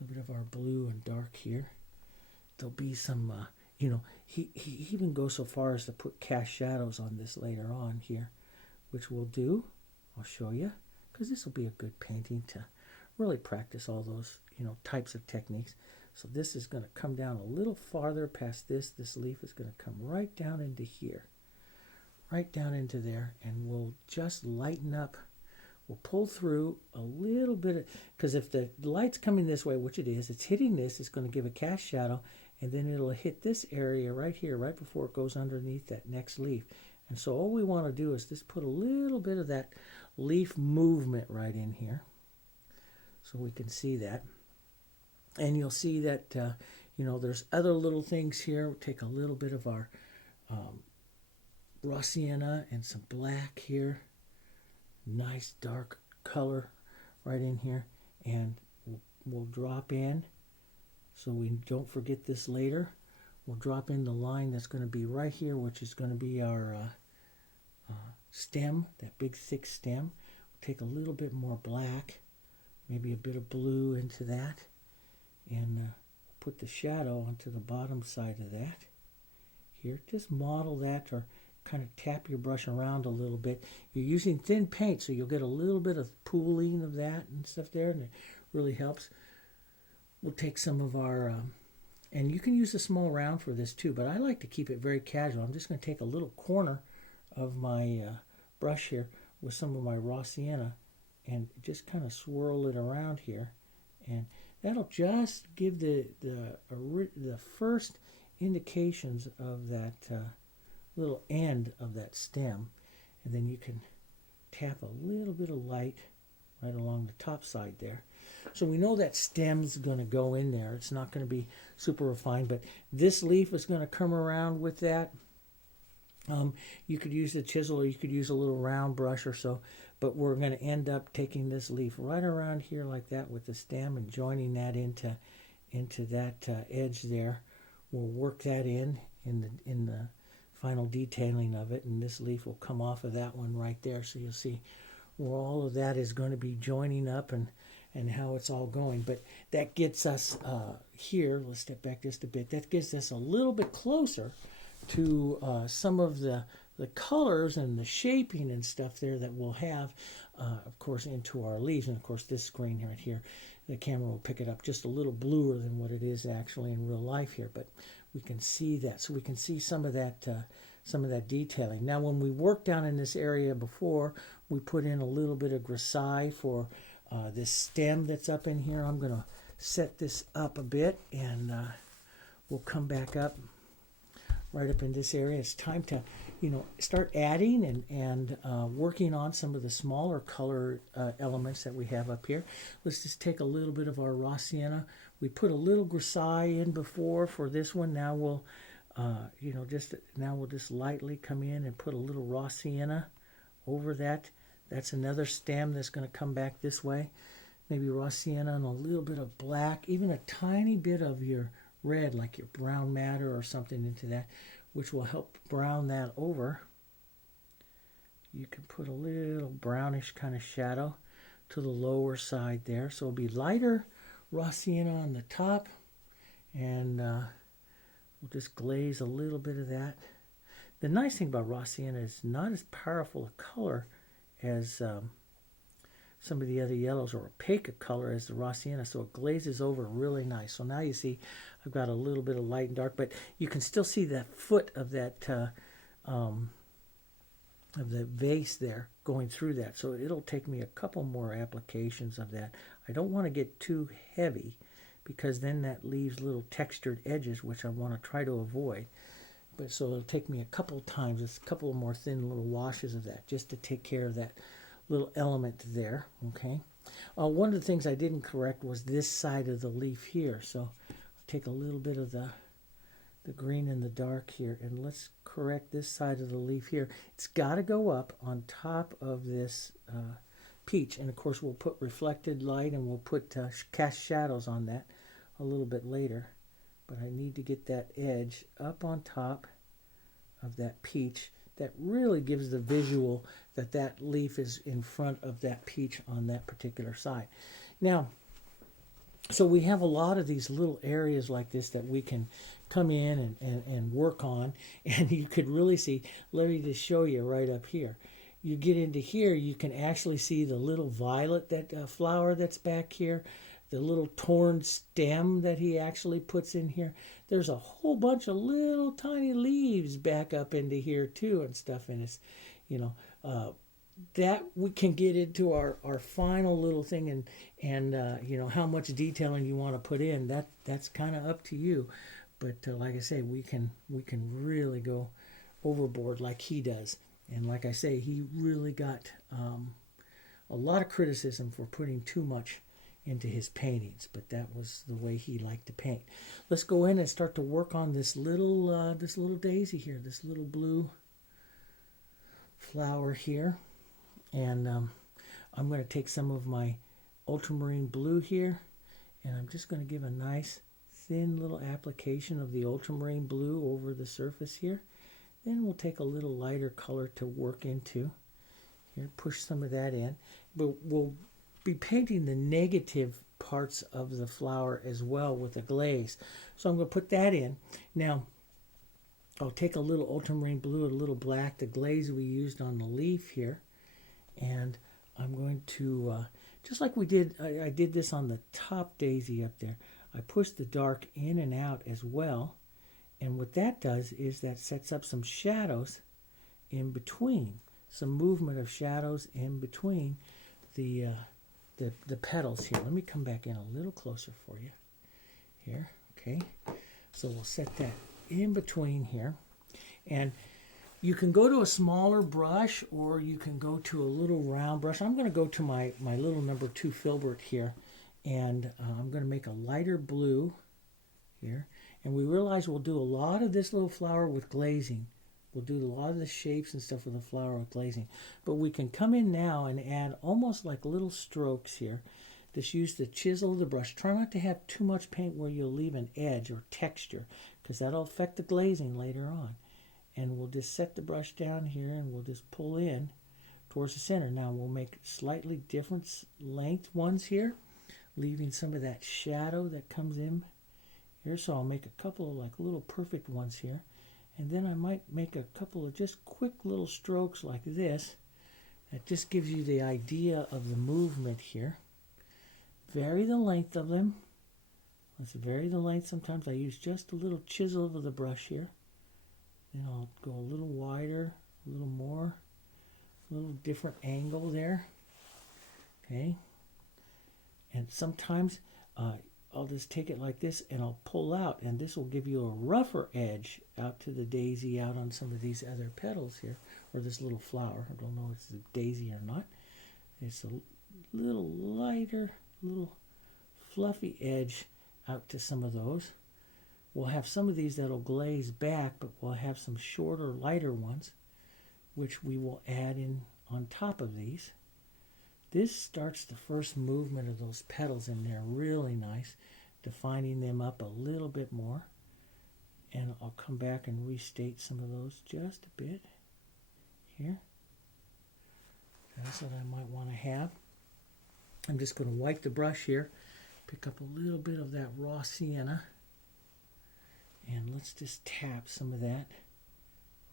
a little bit of our blue and dark here. There'll be some, he even goes so far as to put cast shadows on this later on here, which we'll do. I'll show you, because this will be a good painting to really practice all those, types of techniques. So this is going to come down a little farther past this. This leaf is going to come right down into here, right down into there, and we'll just lighten up. We'll pull through a little bit, because if the light's coming this way, which it is, it's hitting this, it's going to give a cast shadow, and then it'll hit this area right here, right before it goes underneath that next leaf. And so all we want to do is just put a little bit of that leaf movement right in here, so we can see that. And you'll see that, there's other little things here. We'll take a little bit of our raw sienna and some black here. Nice dark color right in here. And we'll drop in, so we don't forget this later. We'll drop in the line that's going to be right here, which is going to be our stem, that big thick stem. We'll take a little bit more black, maybe a bit of blue into that, and put the shadow onto the bottom side of that. Here, just model that, or kind of tap your brush around a little bit. You're using thin paint, so you'll get a little bit of pooling of that and stuff there, and it really helps. We'll take some of our, and you can use a small round for this too, but I like to keep it very casual. I'm just going to take a little corner of my brush here with some of my raw sienna and just kind of swirl it around here, and that'll just give the first indications of that little end of that stem, and then you can tap a little bit of light right along the top side there. So we know that stem's going to go in there. It's not going to be super refined, but this leaf is going to come around with that. You could use the chisel, or you could use a little round brush or so, but we're going to end up taking this leaf right around here like that with the stem and joining that into that edge there. We'll work that in the final detailing of it, and this leaf will come off of that one right there. So you'll see where all of that is going to be joining up and how it's all going. But that gets us here, let's step back just a bit, that gets us a little bit closer to some of the colors and the shaping and stuff there that we'll have, of course, into our leaves. And of course, this green right here, the camera will pick it up just a little bluer than what it is actually in real life here, but we can see that. So we can see some of that detailing. Now, when we worked down in this area before, we put in a little bit of grisaille for this stem that's up in here. I'm going to set this up a bit, and we'll come back up right up in this area. It's time to, start adding and working on some of the smaller color elements that we have up here. Let's just take a little bit of our raw sienna. We put a little grisaille in before for this one. Now we'll, we'll just lightly come in and put a little raw sienna over that. That's another stem that's going to come back this way. Maybe raw sienna and a little bit of black, even a tiny bit of your red, like your brown madder or something into that, which will help brown that over. You can put a little brownish kind of shadow to the lower side there. So it'll be lighter raw sienna on the top, and we'll just glaze a little bit of that. The nice thing about raw sienna is not as powerful a color as some of the other yellows, or opaque a color as the raw sienna, so it glazes over really nice. So now you see I've got a little bit of light and dark, but you can still see that foot of that of the vase there going through that. So it'll take me a couple more applications of that. I don't want to get too heavy, because then that leaves little textured edges, which I want to try to avoid. But so it'll take me a couple times, just a couple more thin little washes of that, just to take care of that little element there. Okay. One of the things I didn't correct was this side of the leaf here. So I'll take a little bit of the green and the dark here, and let's correct this side of the leaf here. It's got to go up on top of this peach, and of course we'll put reflected light, and we'll put cast shadows on that a little bit later. But I need to get that edge up on top of that peach. That really gives the visual that that leaf is in front of that peach on that particular side. Now, so we have a lot of these little areas like this that we can come in and work on. And you could really see, let me just show you right up here. You get into here, you can actually see the little violet that flower that's back here, the little torn stem that he actually puts in here. There's a whole bunch of little tiny leaves back up into here too and stuff. And it's, that we can get into our final little thing, and how much detailing you want to put in, that's kind of up to you. But like I say, we can really go overboard like he does. And like I say, he really got a lot of criticism for putting too much into his paintings, but that was the way he liked to paint. Let's go in and start to work on this little daisy here, this little blue flower here. And I'm going to take some of my ultramarine blue here, and I'm just going to give a nice thin little application of the ultramarine blue over the surface here. Then we'll take a little lighter color to work into here, push some of that in. But we'll be painting the negative parts of the flower as well with the glaze. So I'm going to put that in. Now, I'll take a little ultramarine blue, a little black, the glaze we used on the leaf here, and I'm going to, just like we did, I did this on the top daisy up there, I pushed the dark in and out as well, and what that does is that sets up some shadows in between, some movement of shadows in between the petals here. Let me come back in a little closer for you here. Okay, so we'll set that in between here, and you can go to a smaller brush, or you can go to a little round brush. I'm going to go to my little number 2 filbert here, and I'm going to make a lighter blue here. And we realize we'll do a lot of this little flower with glazing. We'll do a lot of the shapes and stuff with the flower with glazing. But we can come in now and add almost like little strokes here. Just use the chisel of the brush. Try not to have too much paint where you'll leave an edge or texture, because that'll affect the glazing later on. And we'll just set the brush down here, and we'll just pull in towards the center. Now we'll make slightly different length ones here, leaving some of that shadow that comes in here. So I'll make a couple of like little perfect ones here. And then I might make a couple of just quick little strokes like this. That just gives you the idea of the movement here. Vary the length of them. Let's vary the length. Sometimes I use just a little chisel of the brush here. Then I'll go a little wider, a little more, a little different angle there. Okay. And sometimes I'll just take it like this and I'll pull out, and this will give you a rougher edge out to the daisy out on some of these other petals here, or this little flower. I don't know if it's a daisy or not. It's a little lighter, little fluffy edge out to some of those. We'll have some of these that'll glaze back, but we'll have some shorter, lighter ones, which we will add in on top of these. This starts the first movement of those petals in there really nice, defining them up a little bit more. And I'll come back and restate some of those just a bit here. That's what I might want to have. I'm just going to wipe the brush here, pick up a little bit of that raw sienna, and let's just tap some of that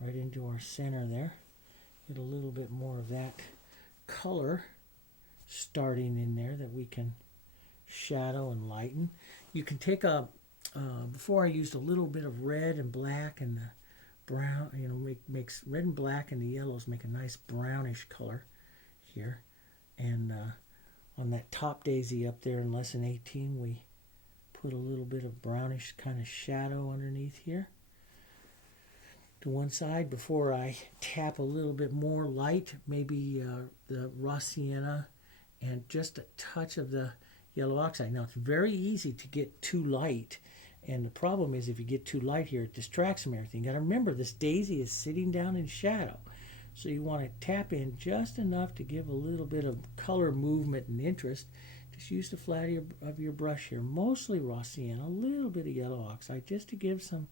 right into our center there. Get a little bit more of that color starting in there that we can shadow and lighten. You can take a, before I used a little bit of red and black and the brown, makes red and black and the yellows make a nice brownish color here. And on that top daisy up there in lesson 18, we put a little bit of brownish kind of shadow underneath here to one side before I tap a little bit more light, maybe the raw sienna and just a touch of the yellow oxide. Now, it's very easy to get too light, and the problem is if you get too light here, it distracts from everything. You got to remember, this daisy is sitting down in shadow, so you want to tap in just enough to give a little bit of color movement and interest. Just use the flat of your brush here, mostly raw sienna, a little bit of yellow oxide, just to give some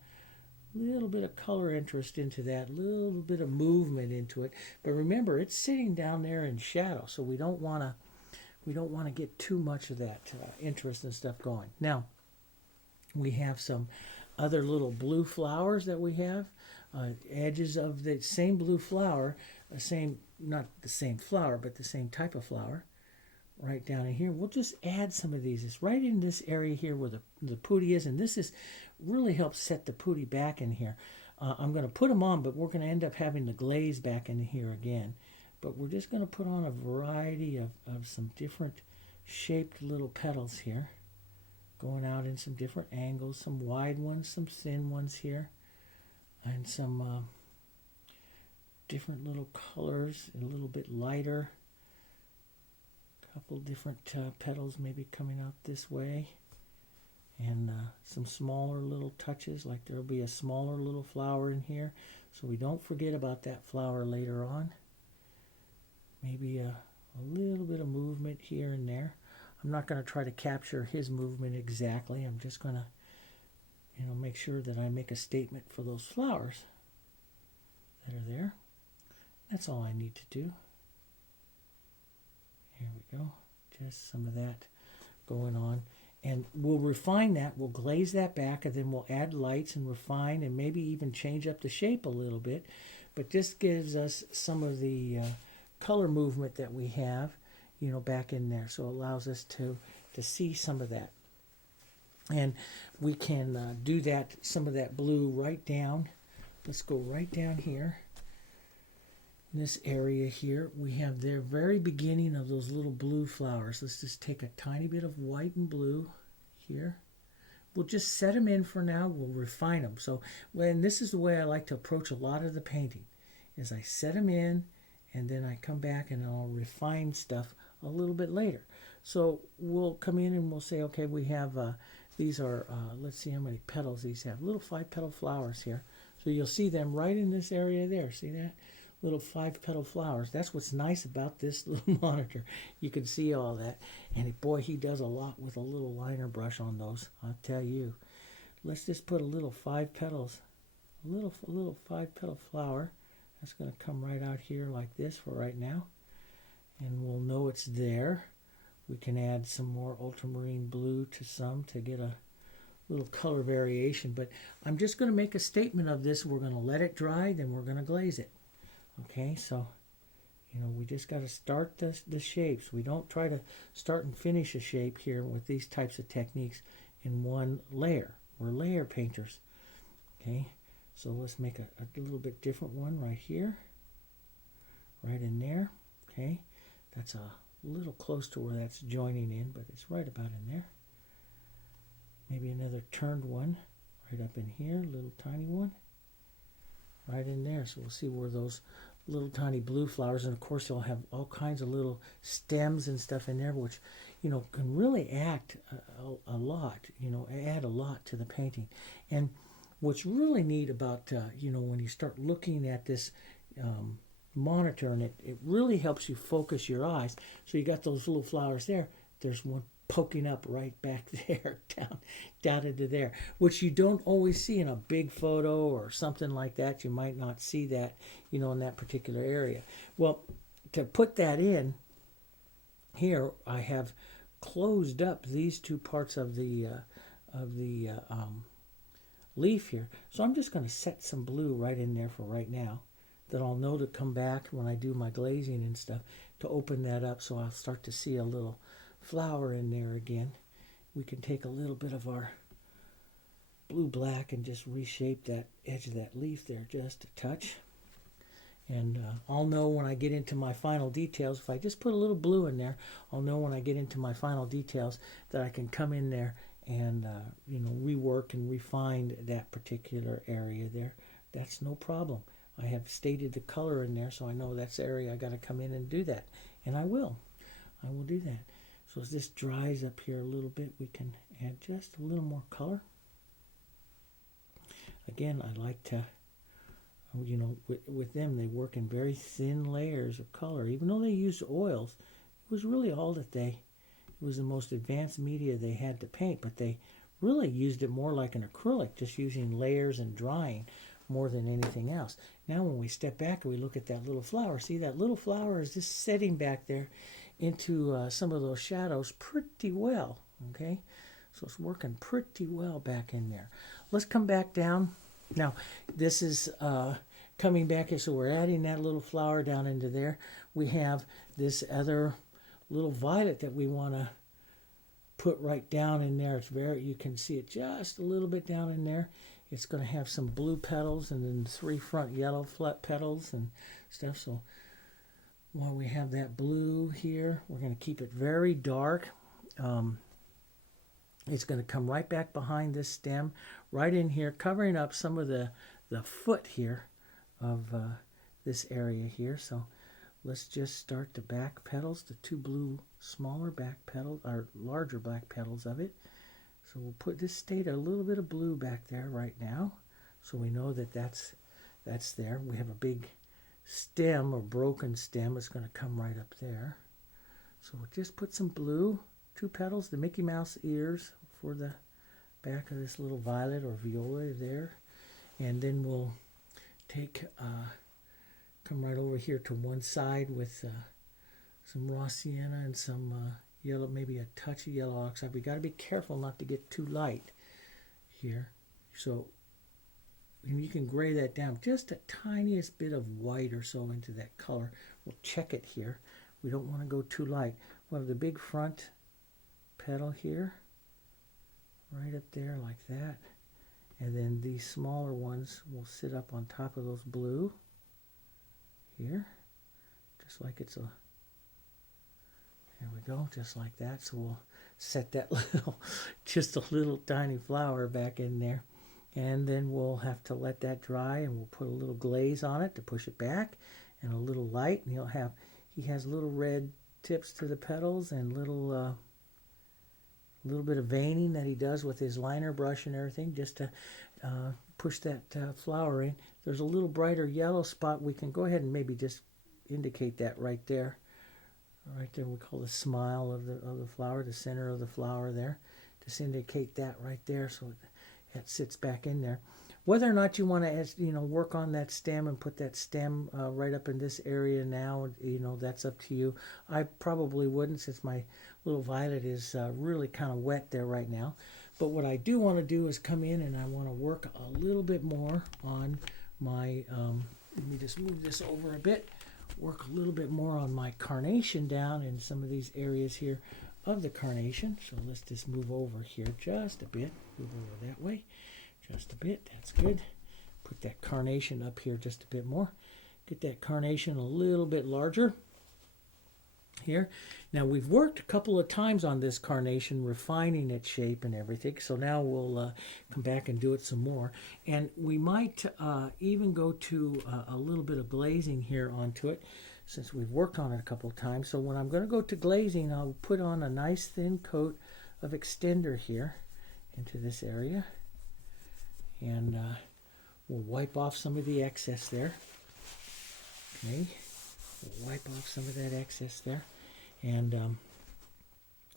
little bit of color interest into that, little bit of movement into it. But remember, it's sitting down there in shadow, so we don't want to get too much of that interest and stuff going. Now, we have some other little blue flowers that we have, edges of the same blue flower, not the same flower, but the same type of flower, right down in here. We'll just add some of these. It's right in this area here where the pooty is, and this is really helps set the pooty back in here. I'm going to put them on, but we're going to end up having the glaze back in here again. But we're just going to put on a variety of some different shaped little petals here, going out in some different angles, some wide ones, some thin ones here, and some different little colors, a little bit lighter. A couple different petals maybe coming out this way, and some smaller little touches, like there'll be a smaller little flower in here, so we don't forget about that flower later on. Maybe a little bit of movement here and there. I'm not going to try to capture his movement exactly. I'm just going to, make sure that I make a statement for those flowers that are there. That's all I need to do. Here we go. Just some of that going on. And we'll refine that. We'll glaze that back, and then we'll add lights and refine and maybe even change up the shape a little bit. But this gives us some of the color movement that we have, back in there. So it allows us to see some of that. And we can do that, some of that blue right down. Let's go right down here. In this area here, we have the very beginning of those little blue flowers. Let's just take a tiny bit of white and blue here. We'll just set them in for now. We'll refine them. So, and this is the way I like to approach a lot of the painting, is I set them in, and then I come back and I'll refine stuff a little bit later. So we'll come in and we'll say, okay, we have, these are, let's see how many petals these have. Little 5-petal flowers here. So you'll see them right in this area there. See that? Little 5-petal flowers. That's what's nice about this little monitor. You can see all that. And boy, he does a lot with a little liner brush on those. I'll tell you. Let's just put a little 5 petals, a little 5-petal flower. That's going to come right out here like this for right now. And we'll know it's there. We can add some more ultramarine blue to some to get a little color variation. But I'm just going to make a statement of this. We're going to let it dry, then we're going to glaze it. Okay, so we just got to start the shapes. We don't try to start and finish a shape here with these types of techniques in one layer. We're layer painters. Okay, so let's make a little bit different one right here, right in there. Okay, that's a little close to where that's joining in, but it's right about in there. Maybe another turned one right up in here, little tiny one right in there. So we'll see where those little tiny blue flowers, and of course you'll have all kinds of little stems and stuff in there, which can really act a lot, add a lot to the painting. And what's really neat about when you start looking at this monitor, and it really helps you focus your eyes. So you got those little flowers there. There's one poking up right back there, down into there, which you don't always see in a big photo or something like that. You might not see that, in that particular area. Well, to put that in here, I have closed up these two parts of the leaf here. So I'm just going to set some blue right in there for right now, that I'll know to come back when I do my glazing and stuff to open that up, so I'll start to see a little flower in there again. We can take a little bit of our blue black and just reshape that edge of that leaf there just a touch. And I'll know when I get into my final details, if I just put a little blue in there, I'll know when I get into my final details that I can come in there and rework and refine that particular area there. That's no problem. I have stated the color in there, so I know that's the area I got to come in and do that. And I will do that. So as this dries up here a little bit, we can add just a little more color. Again, I like to, with them, they work in very thin layers of color. Even though they use oils, it was really all that it was the most advanced media they had to paint, but they really used it more like an acrylic, just using layers and drying more than anything else. Now when we step back and we look at that little flower, see that little flower is just setting back there into some of those shadows pretty well, okay? So it's working pretty well back in there. Let's come back down. Now, this is coming back here, so we're adding that little flower down into there. We have this other little violet that we want to put right down in there. It's you can see it just a little bit down in there. It's going to have some blue petals and then 3 front yellow petals and stuff. So while we have that blue here, we're going to keep it very dark. It's going to come right back behind this stem, right in here, covering up some of the foot here of this area here. So let's just start the back petals, the 2 blue smaller back petals, or larger black petals of it. So we'll put this state a little bit of blue back there right now, so we know that that's there. We have a big stem or broken stem. It's going to come right up there. So we'll just put some blue, 2 petals, the Mickey Mouse ears for the back of this little violet or viola there. And then we'll take, come right over here to one side with some raw sienna and some yellow, maybe a touch of yellow oxide. We got to be careful not to get too light here. So you can gray that down just a tiniest bit of white or so into that color. We'll check it here. We don't want to go too light. We'll have the big front petal here, right up there like that. And then these smaller ones will sit up on top of those blue here, just like it's a, there we go, just like that. So we'll set that little, just a little tiny flower back in there. And then we'll have to let that dry, and we'll put a little glaze on it to push it back, and a little light. And he has little red tips to the petals and little bit of veining that he does with his liner brush and everything, just to push that flower in. There's a little brighter yellow spot. We can go ahead and maybe just indicate that right there. Right there, we call the smile of the flower, the center of the flower there. Just indicate that right there, so that sits back in there. Whether or not you want to, work on that stem and put that stem right up in this area now, that's up to you. I probably wouldn't, since my little violet is really kind of wet there right now. But what I do want to do is come in and I want to work a little bit more on my, let me just move this over a bit, work a little bit more on my carnation down in some of these areas here of the carnation. So let's just move over here just a bit, move over that way just a bit. That's good. Put that carnation up here just a bit more. Get that carnation a little bit larger here. Now we've worked a couple of times on this carnation, refining its shape and everything. So now we'll come back and do it some more. And we might even go to a little bit of glazing here onto it, since we've worked on it a couple of times. So when I'm going to go to glazing, I'll put on a nice thin coat of extender here into this area. And we'll wipe off some of the excess there. Okay, we'll wipe off some of that excess there. And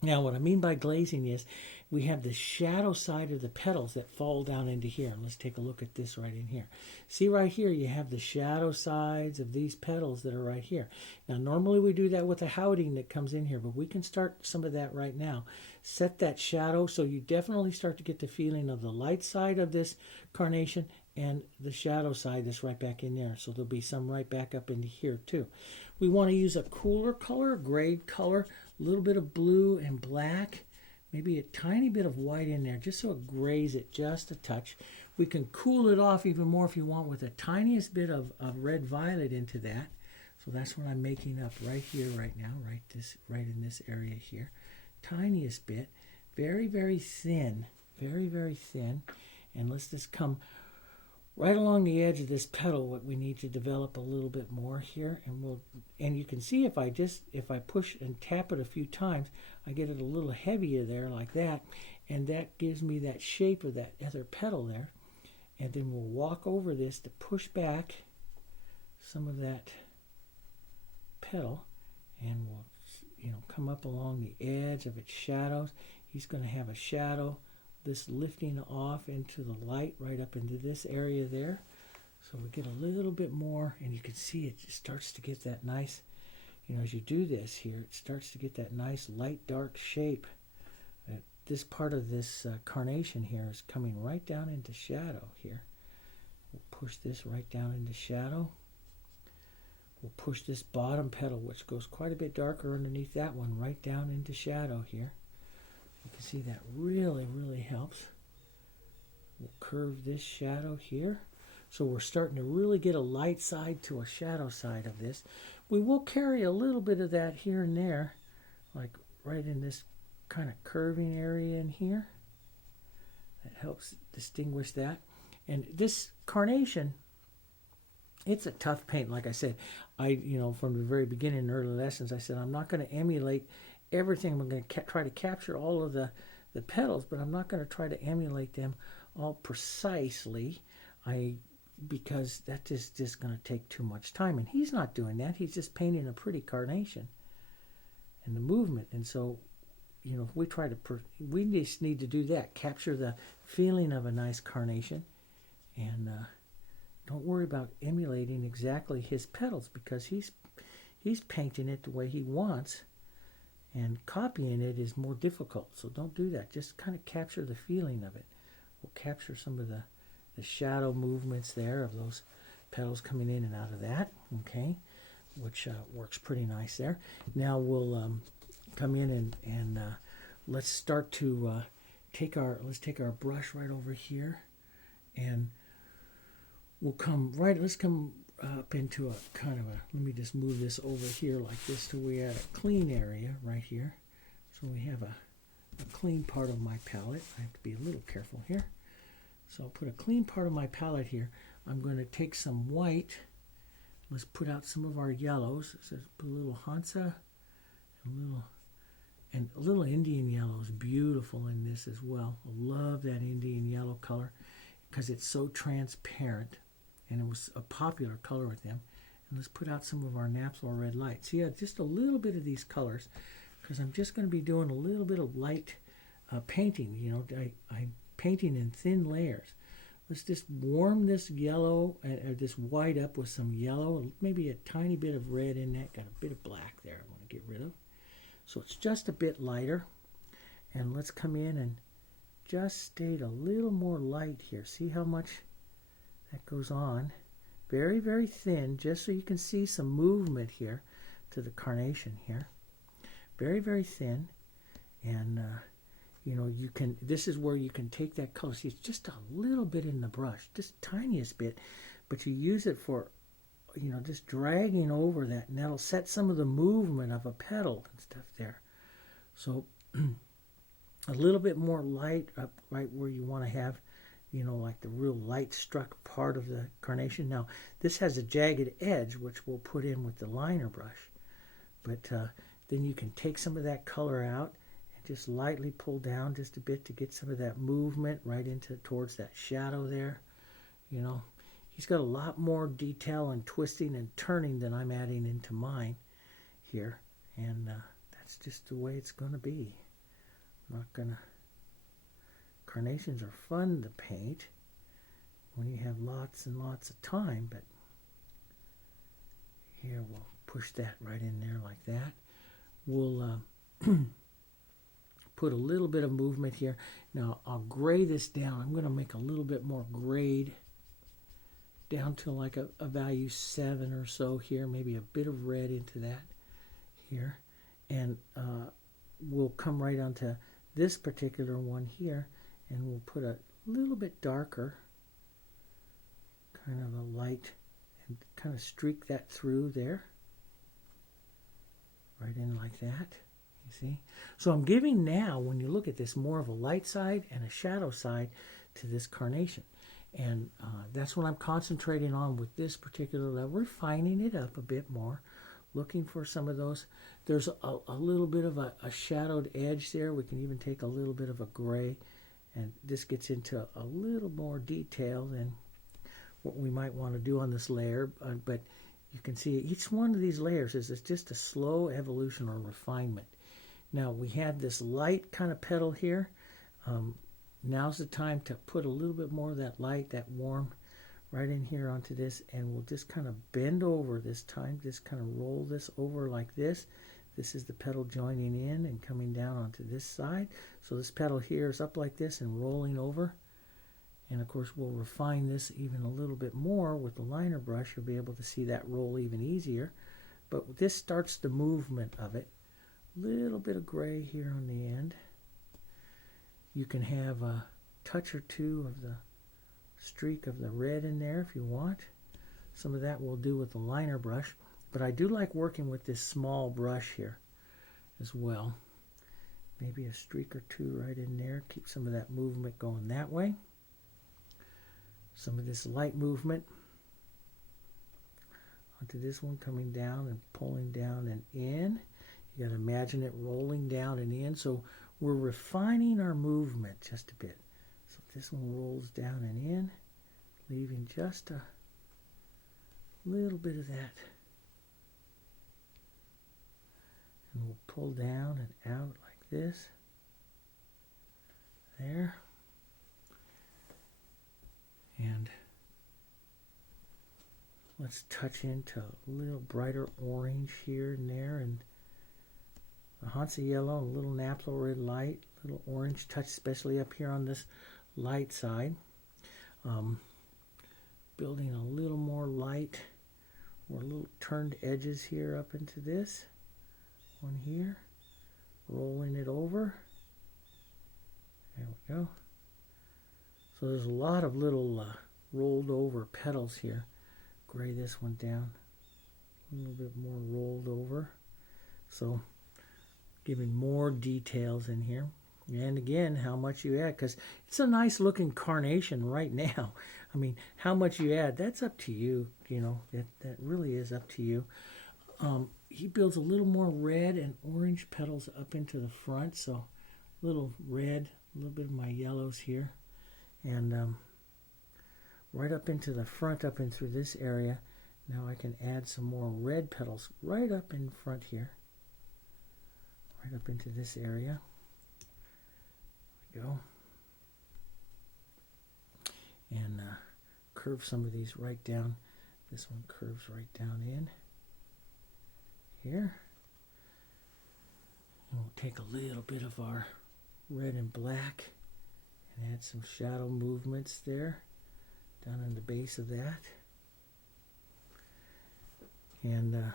now what I mean by glazing is we have the shadow side of the petals that fall down into here. And let's take a look at this right in here. See right here, you have the shadow sides of these petals that are right here. Now normally we do that with a howding that comes in here, but we can start some of that right now. Set that shadow so you definitely start to get the feeling of the light side of this carnation and the shadow side that's right back in there. So there'll be some right back up into here too. We want to use a cooler color, a gray color, a little bit of blue and black, maybe a tiny bit of white in there, just so it grays it just a touch. We can cool it off even more if you want with the tiniest bit of red violet into that. So that's what I'm making up right here, right now, right in this area here. Tiniest bit, very, very thin, very, very thin. And let's just come right along the edge of this petal. What we need to develop a little bit more here, and you can see if I push and tap it a few times, I get it a little heavier there like that, and that gives me that shape of that other petal there. And then we'll walk over this to push back some of that petal, and we'll come up along the edge of its shadows. He's going to have a shadow, this lifting off into the light right up into this area there. So we get a little bit more, and you can see it just starts to get that nice, as you do this here, it starts to get that nice light dark shape. This part of this carnation here is coming right down into shadow here. We'll push this right down into shadow. We'll push this bottom petal, which goes quite a bit darker underneath that one, right down into shadow here. You can see that really, really helps. We'll curve this shadow here. So we're starting to really get a light side to a shadow side of this. We will carry a little bit of that here and there, like right in this kind of curving area in here. That helps distinguish that. And this carnation, it's a tough paint. Like I said, from the very beginning in early lessons, I said I'm not going to emulate everything. I'm going to try to capture all of the petals, but I'm not going to try to emulate them all precisely. Because that is just going to take too much time. And he's not doing that. He's just painting a pretty carnation and the movement. And so, if we try to, we just need to do that. Capture the feeling of a nice carnation, and don't worry about emulating exactly his petals, because he's painting it the way he wants, and copying it is more difficult. So don't do that. Just kind of capture the feeling of it. We'll capture some of the shadow movements there of those petals coming in and out of that, okay, which works pretty nice there. Now we'll come in and let's start to take our brush right over here, and let's come up into a kind of let me just move this over here like this till we add a clean area right here. So we have a clean part of my palette. I have to be a little careful here. So I'll put a clean part of my palette here. I'm going to take some white. Let's put out some of our yellows. So put a little Hansa, and a little Indian yellow is beautiful in this as well. I love that Indian yellow color because it's so transparent, and it was a popular color with them. And let's put out some of our Napsol red light. So yeah, just a little bit of these colors, because I'm just going to be doing a little bit of light painting. I'm painting in thin layers. Let's just warm this yellow or this white up with some yellow, maybe a tiny bit of red in that. Got a bit of black there I want to get rid of. So it's just a bit lighter. And let's come in and just state a little more light here. See how much that goes on. Very, very thin, just so you can see some movement here to the carnation here. Very, very thin. And you know, you can, this is where you can take that color. See, it's just a little bit in the brush, just tiniest bit, but you use it for, you know, just dragging over that, and that'll set some of the movement of a petal and stuff there. So a little bit more light up right where you want to have, you know, like the real light struck part of the carnation. Now, this has a jagged edge, which we'll put in with the liner brush. But then you can take some of that color out and just lightly pull down just a bit to get some of that movement right into towards that shadow there. You know, he's got a lot more detail and twisting and turning than I'm adding into mine here. And that's just the way it's going to be. I'm not going to... Carnations are fun to paint when you have lots and lots of time, but here we'll push that right in there like that. We'll put a little bit of movement here. Now I'll gray this down. I'm going to make a little bit more grade down to like a value 7 or so here, maybe a bit of red into that here. And we'll come right onto this particular one here, and we'll put a little bit darker, kind of a light, and kind of streak that through there, right in like that, you see. So I'm giving now, when you look at this, more of a light side and a shadow side to this carnation. And that's what I'm concentrating on with this particular level, refining it up a bit more, looking for some of those. There's a little bit of a shadowed edge there. We can even take a little bit of a gray, and this gets into a little more detail than what we might want to do on this layer. But you can see each one of these layers is just a slow evolution or refinement. Now we have this light kind of petal here. Now's the time to put a little bit more of that light, that warm, right in here onto this, and we'll just kind of bend over this time, just kind of roll this over like this. This is the petal joining in and coming down onto this side. So this petal here is up like this and rolling over. And of course we'll refine this even a little bit more with the liner brush. You'll be able to see that roll even easier. But this starts the movement of it. A little bit of gray here on the end. You can have a touch or two of the streak of the red in there if you want. Some of that we'll do with the liner brush. But I do like working with this small brush here as well. Maybe a streak or two right in there. Keep some of that movement going that way. Some of this light movement onto this one, coming down and pulling down and in. You got to imagine it rolling down and in. So we're refining our movement just a bit. So this one rolls down and in, leaving just a little bit of that. And we'll pull down and out like this. There. And let's touch into a little brighter orange here and there, and a Hansa yellow, a little naphtha red light, little orange touch, especially up here on this light side. Building a little more light or little turned edges here up into this one here, rolling it over. There we go. So there's a lot of little rolled over petals here. Gray this one down, a little bit more rolled over. So giving more details in here. And again, how much you add, because it's a nice looking carnation right now. I mean, how much you add, that's up to you. You know, that really is up to you. He builds a little more red and orange petals up into the front. So a little red, a little bit of my yellows here. And right up into the front, up in through this area. Now I can add some more red petals right up in front here. Right up into this area. There we go. and curve some of these right down. This one curves right down in here. And we'll take a little bit of our red and black and add some shadow movements there down in the base of that. And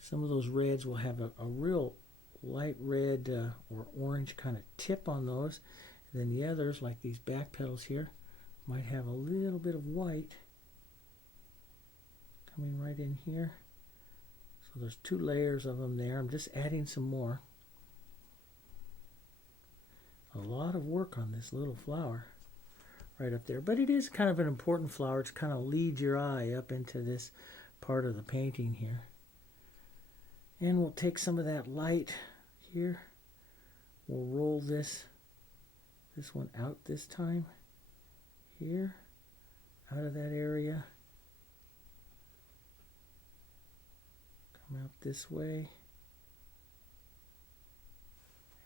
some of those reds will have a real light red or orange kind of tip on those. And then the others, like these back petals here, might have a little bit of white coming right in here. So there's 2 layers of them there. I'm just adding some more. A lot of work on this little flower right up there. But it is kind of an important flower. It's kind of leads your eye up into this part of the painting here. And we'll take some of that light here. We'll roll this one out this time. Here. Out of that area. Come out this way.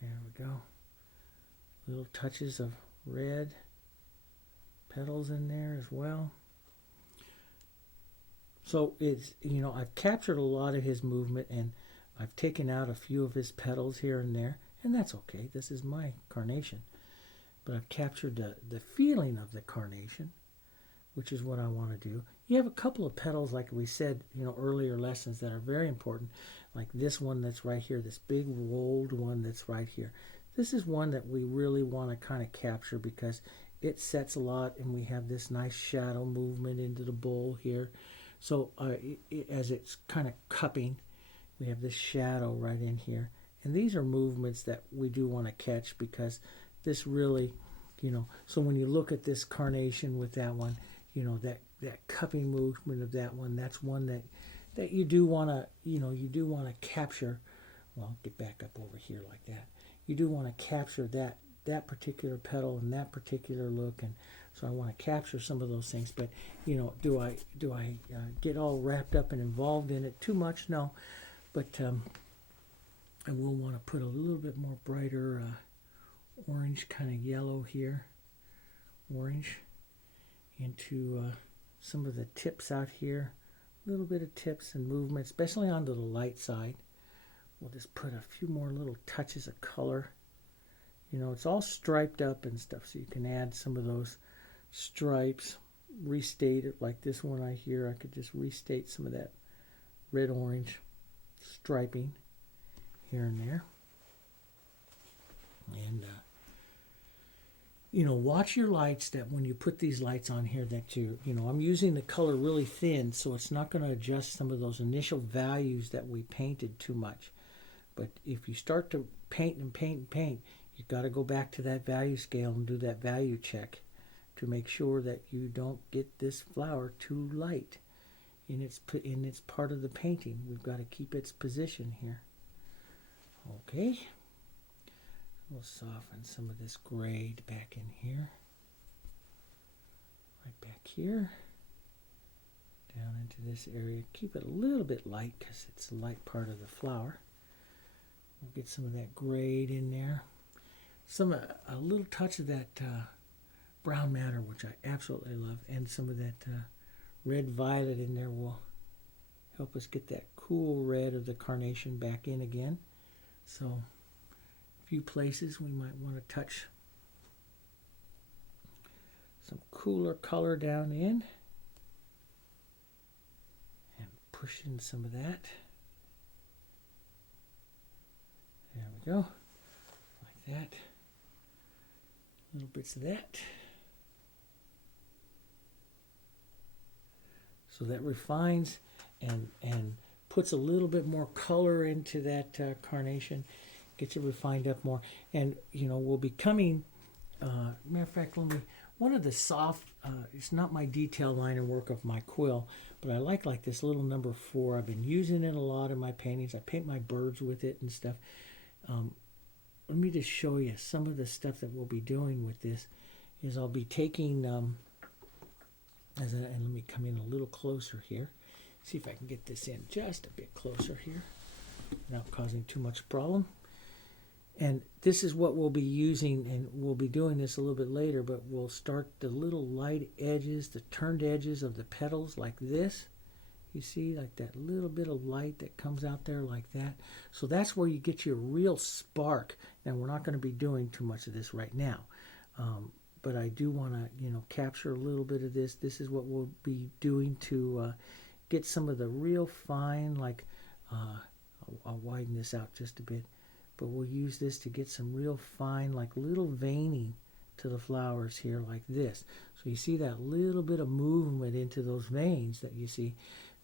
There we go. Little touches of red petals in there as well. So it's, I've captured a lot of his movement, and I've taken out a few of his petals here and there, and that's okay. This is my carnation. But I've captured the feeling of the carnation, which is what I want to do. You have a couple of petals, like we said, earlier lessons, that are very important, like this one that's right here, this big rolled one that's right here. This is one that we really want to kind of capture because it sets a lot, and we have this nice shadow movement into the bowl here. So as it's kind of cupping, we have this shadow right in here. And these are movements that we do want to catch because this really, so when you look at this carnation with that one, that cupping movement of that one, that's one that you do want to, you do want to capture. Well, get back up over here like that. You do want to capture that particular petal and that particular look, and so I want to capture some of those things. But do I get all wrapped up and involved in it too much? No, but I will want to put a little bit more brighter orange, kind of yellow here, orange into some of the tips out here. A little bit of tips and movement, especially onto the light side. We'll just put a few more little touches of color. It's all striped up and stuff, so you can add some of those stripes, restate it like this one I could just restate some of that red-orange striping here and there. And, watch your lights, that when you put these lights on here that I'm using the color really thin, so it's not going to adjust some of those initial values that we painted too much. But if you start to paint and paint and paint, you've got to go back to that value scale and do that value check to make sure that you don't get this flower too light in its part of the painting. We've got to keep its position here. Okay. We'll soften some of this gray back in here. Right back here. Down into this area. Keep it a little bit light because it's the light part of the flower. We'll get some of that grade in there. A little touch of that brown matter, which I absolutely love, and some of that red violet in there will help us get that cool red of the carnation back in again. So a few places we might want to touch some cooler color down in and push in some of that. There we go, like that. Little bits of that. So that refines and puts a little bit more color into that carnation, gets it refined up more. And, we'll be coming, matter of fact, one of the soft, it's not my detail line of work of my quill, but I like this little number 4. I've been using it a lot in my paintings. I paint my birds with it and stuff. Let me just show you some of the stuff that we'll be doing with this. Is I'll be taking, and let me come in a little closer here. See if I can get this in just a bit closer here without causing too much problem. And this is what we'll be using, and we'll be doing this a little bit later, but we'll start the little light edges, the turned edges of the petals like this. You see, like that little bit of light that comes out there like that. So that's where you get your real spark. Now, we're not going to be doing too much of this right now. But I do want to, capture a little bit of this. This is what we'll be doing to get some of the real fine, like, I'll widen this out just a bit. But we'll use this to get some real fine, like little veining to the flowers here like this. So you see that little bit of movement into those veins that you see.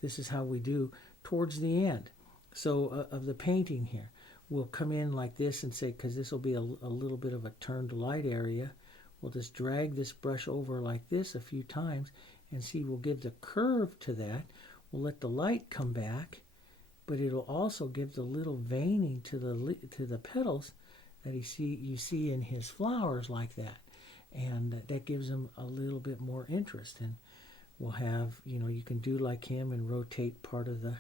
This is how we do towards the end. So of the painting here, we'll come in like this and say, because this will be a little bit of a turned light area, we'll just drag this brush over like this a few times and see, we'll give the curve to that. We'll let the light come back, but it'll also give the little veining to the petals that you see in his flowers like that. And that gives them a little bit more interest. And we'll have, you can do like him and rotate part of the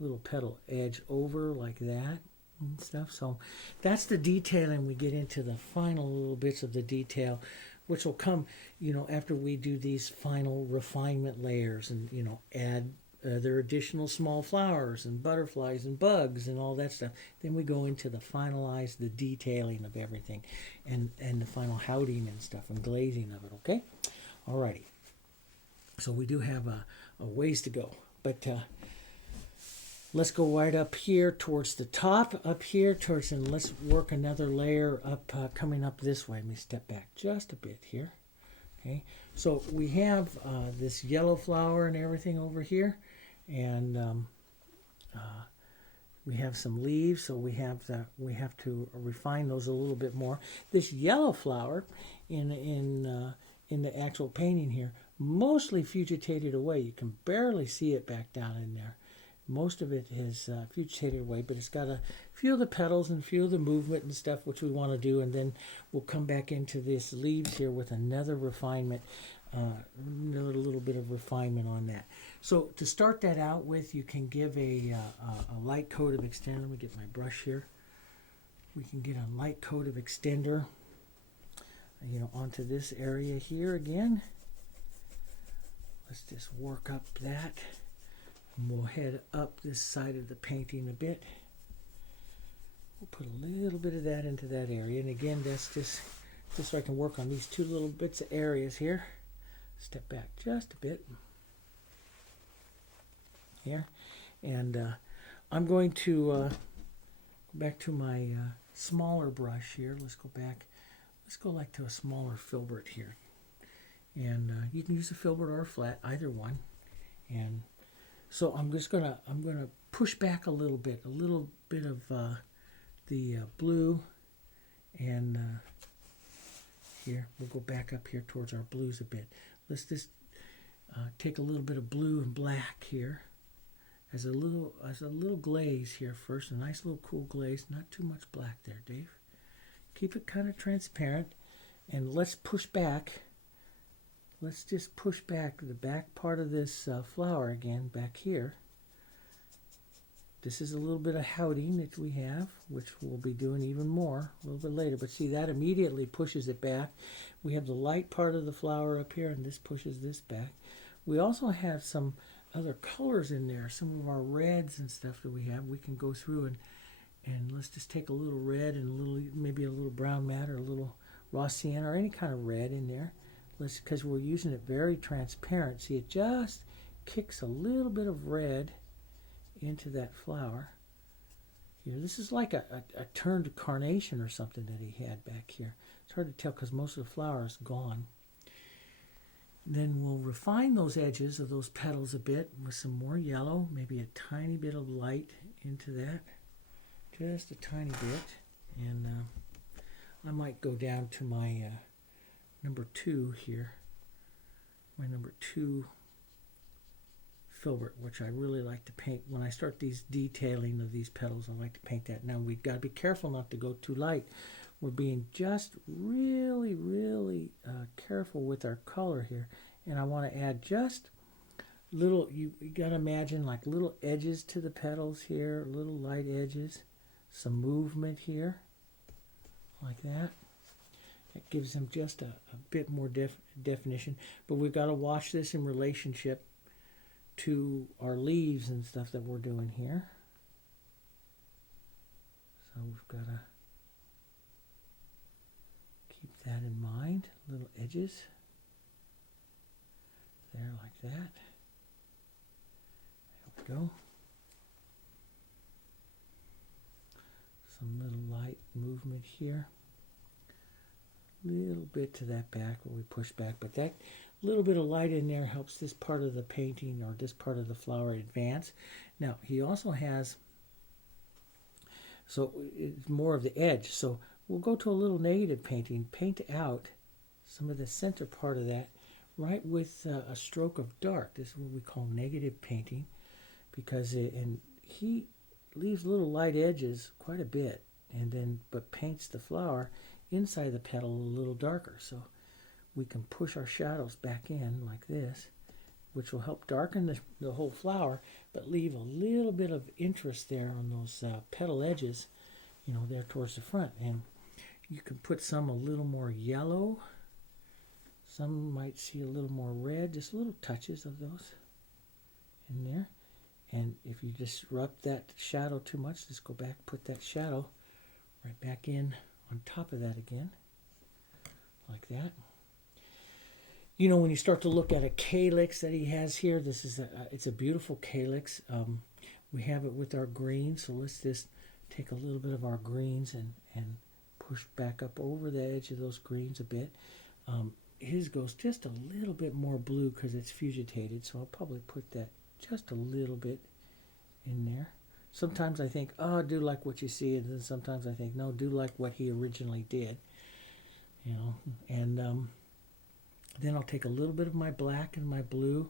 little petal edge over like that and stuff. So that's the detailing. We get into the final little bits of the detail, which will come, after we do these final refinement layers and, add their additional small flowers and butterflies and bugs and all that stuff. Then we go into the detailing of everything and the final houting and stuff and glazing of it, okay? Alrighty. So we do have a ways to go. But let's go right up here towards the top, and let's work another layer up, coming up this way. Let me step back just a bit here. Okay, so we have this yellow flower and everything over here, and we have some leaves, so we have to refine those a little bit more. This yellow flower in the actual painting here mostly fugitated away. You can barely see it back down in there. Most of it is fugitated away, but it's got a few of the petals and a few of the movement and stuff, which we want to do, and then we'll come back into this leaves here with another refinement, another little bit of refinement on that. So to start that out with, you can give a light coat of extender. Let me get my brush here. We can get a light coat of extender, onto this area here again. Let's just work up that. And we'll head up this side of the painting a bit. We'll put a little bit of that into that area. And again, that's just so I can work on these two little bits of areas here. Step back just a bit. Here. And I'm going to go back to my smaller brush here. Let's go back. Let's go like to a smaller filbert here. And you can use a filbert or a flat, either one. And so I'm gonna push back a little bit of the blue, and here we'll go back up here towards our blues a bit. Let's just take a little bit of blue and black here as a little glaze here first, a nice little cool glaze, not too much black there, Dave. Keep it kind of transparent, and let's push back. Let's just push back the back part of this flower again, back here. This is a little bit of houting that we have, which we'll be doing even more a little bit later. But see, that immediately pushes it back. We have the light part of the flower up here, and this pushes this back. We also have some other colors in there, some of our reds and stuff that we have. We can go through and let's just take a little red and maybe a little brown matte or a little raw sienna or any kind of red in there. Because we're using it very transparent. See, it just kicks a little bit of red into that flower. Here, this is like a turned carnation or something that he had back here. It's hard to tell because most of the flower is gone. Then we'll refine those edges of those petals a bit with some more yellow, maybe a tiny bit of light into that. Just a tiny bit. And I might go down to my number 2 here, my number 2 filbert, which I really like to paint. When I start these detailing of these petals, I like to paint that. Now we've got to be careful not to go too light. We're being just really, really careful with our color here. And I want to add just little, you got to imagine like little edges to the petals here, little light edges, some movement here. like that. That gives them just a bit more definition. But we've got to watch this in relationship to our leaves and stuff that we're doing here. So we've got to keep that in mind. Little edges there like that. There we go. Some little light movement here. Little bit to that back where we push back, but that little bit of light in there helps this part of the painting or this part of the flower advance. Now he also has, so it's more of the edge, so we'll go to a little negative painting, paint out some of the center part of that right with a stroke of dark. This is what we call negative painting, because and he leaves little light edges quite a bit, and then but paints the flower inside the petal a little darker, so we can push our shadows back in like this, which will help darken the whole flower, but leave a little bit of interest there on those petal edges, you know, there towards the front. And you can put some a little more yellow, some might see a little more red, just little touches of those in there. And if you disrupt that shadow too much, just go back, put that shadow right back in on top of that again, like that. You know, when you start to look at a calyx that he has here, this is it's a beautiful calyx. We have it with our greens, so let's just take a little bit of our greens and push back up over the edge of those greens a bit. His goes just a little bit more blue because it's fugitated, so I'll probably put that just a little bit in there. Sometimes I think, oh, do like what you see, and then sometimes I think, no, do like what he originally did, you know. And then I'll take a little bit of my black and my blue,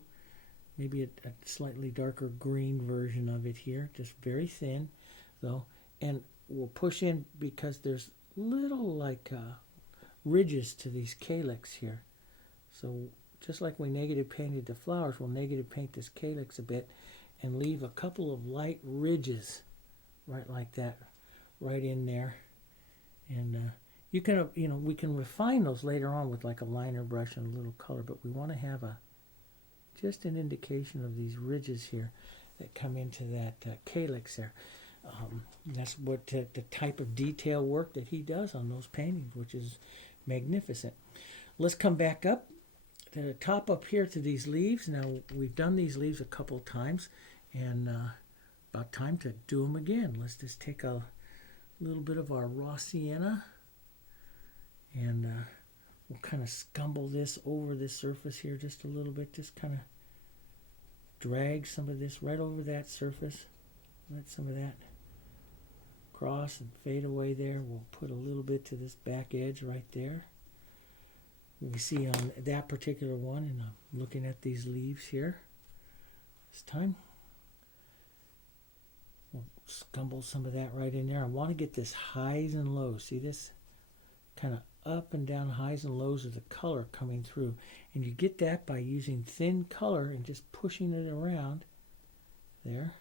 maybe a slightly darker green version of it here, just very thin, though, and we'll push in because there's little like ridges to these calyx here. So just like we negative painted the flowers, we'll negative paint this calyx a bit and leave a couple of light ridges right like that right in there. And you can, you know, we can refine those later on with like a liner brush and a little color, but we want to have just an indication of these ridges here that come into that calyx there. That's what the type of detail work that he does on those paintings, which is magnificent. Let's come back up to the top up here to these leaves. Now we've done these leaves a couple times, and about time to do them again. Let's just take a little bit of our raw sienna, and we'll kind of scumble this over this surface here just a little bit. Just kind of drag some of this right over that surface. Let some of that cross and fade away there. We'll put a little bit to this back edge right there. We see on that particular one, and I'm looking at these leaves here this time. We'll scumble some of that right in there. I want to get this highs and lows. See this kind of up and down highs and lows of the color coming through. And you get that by using thin color and just pushing it around there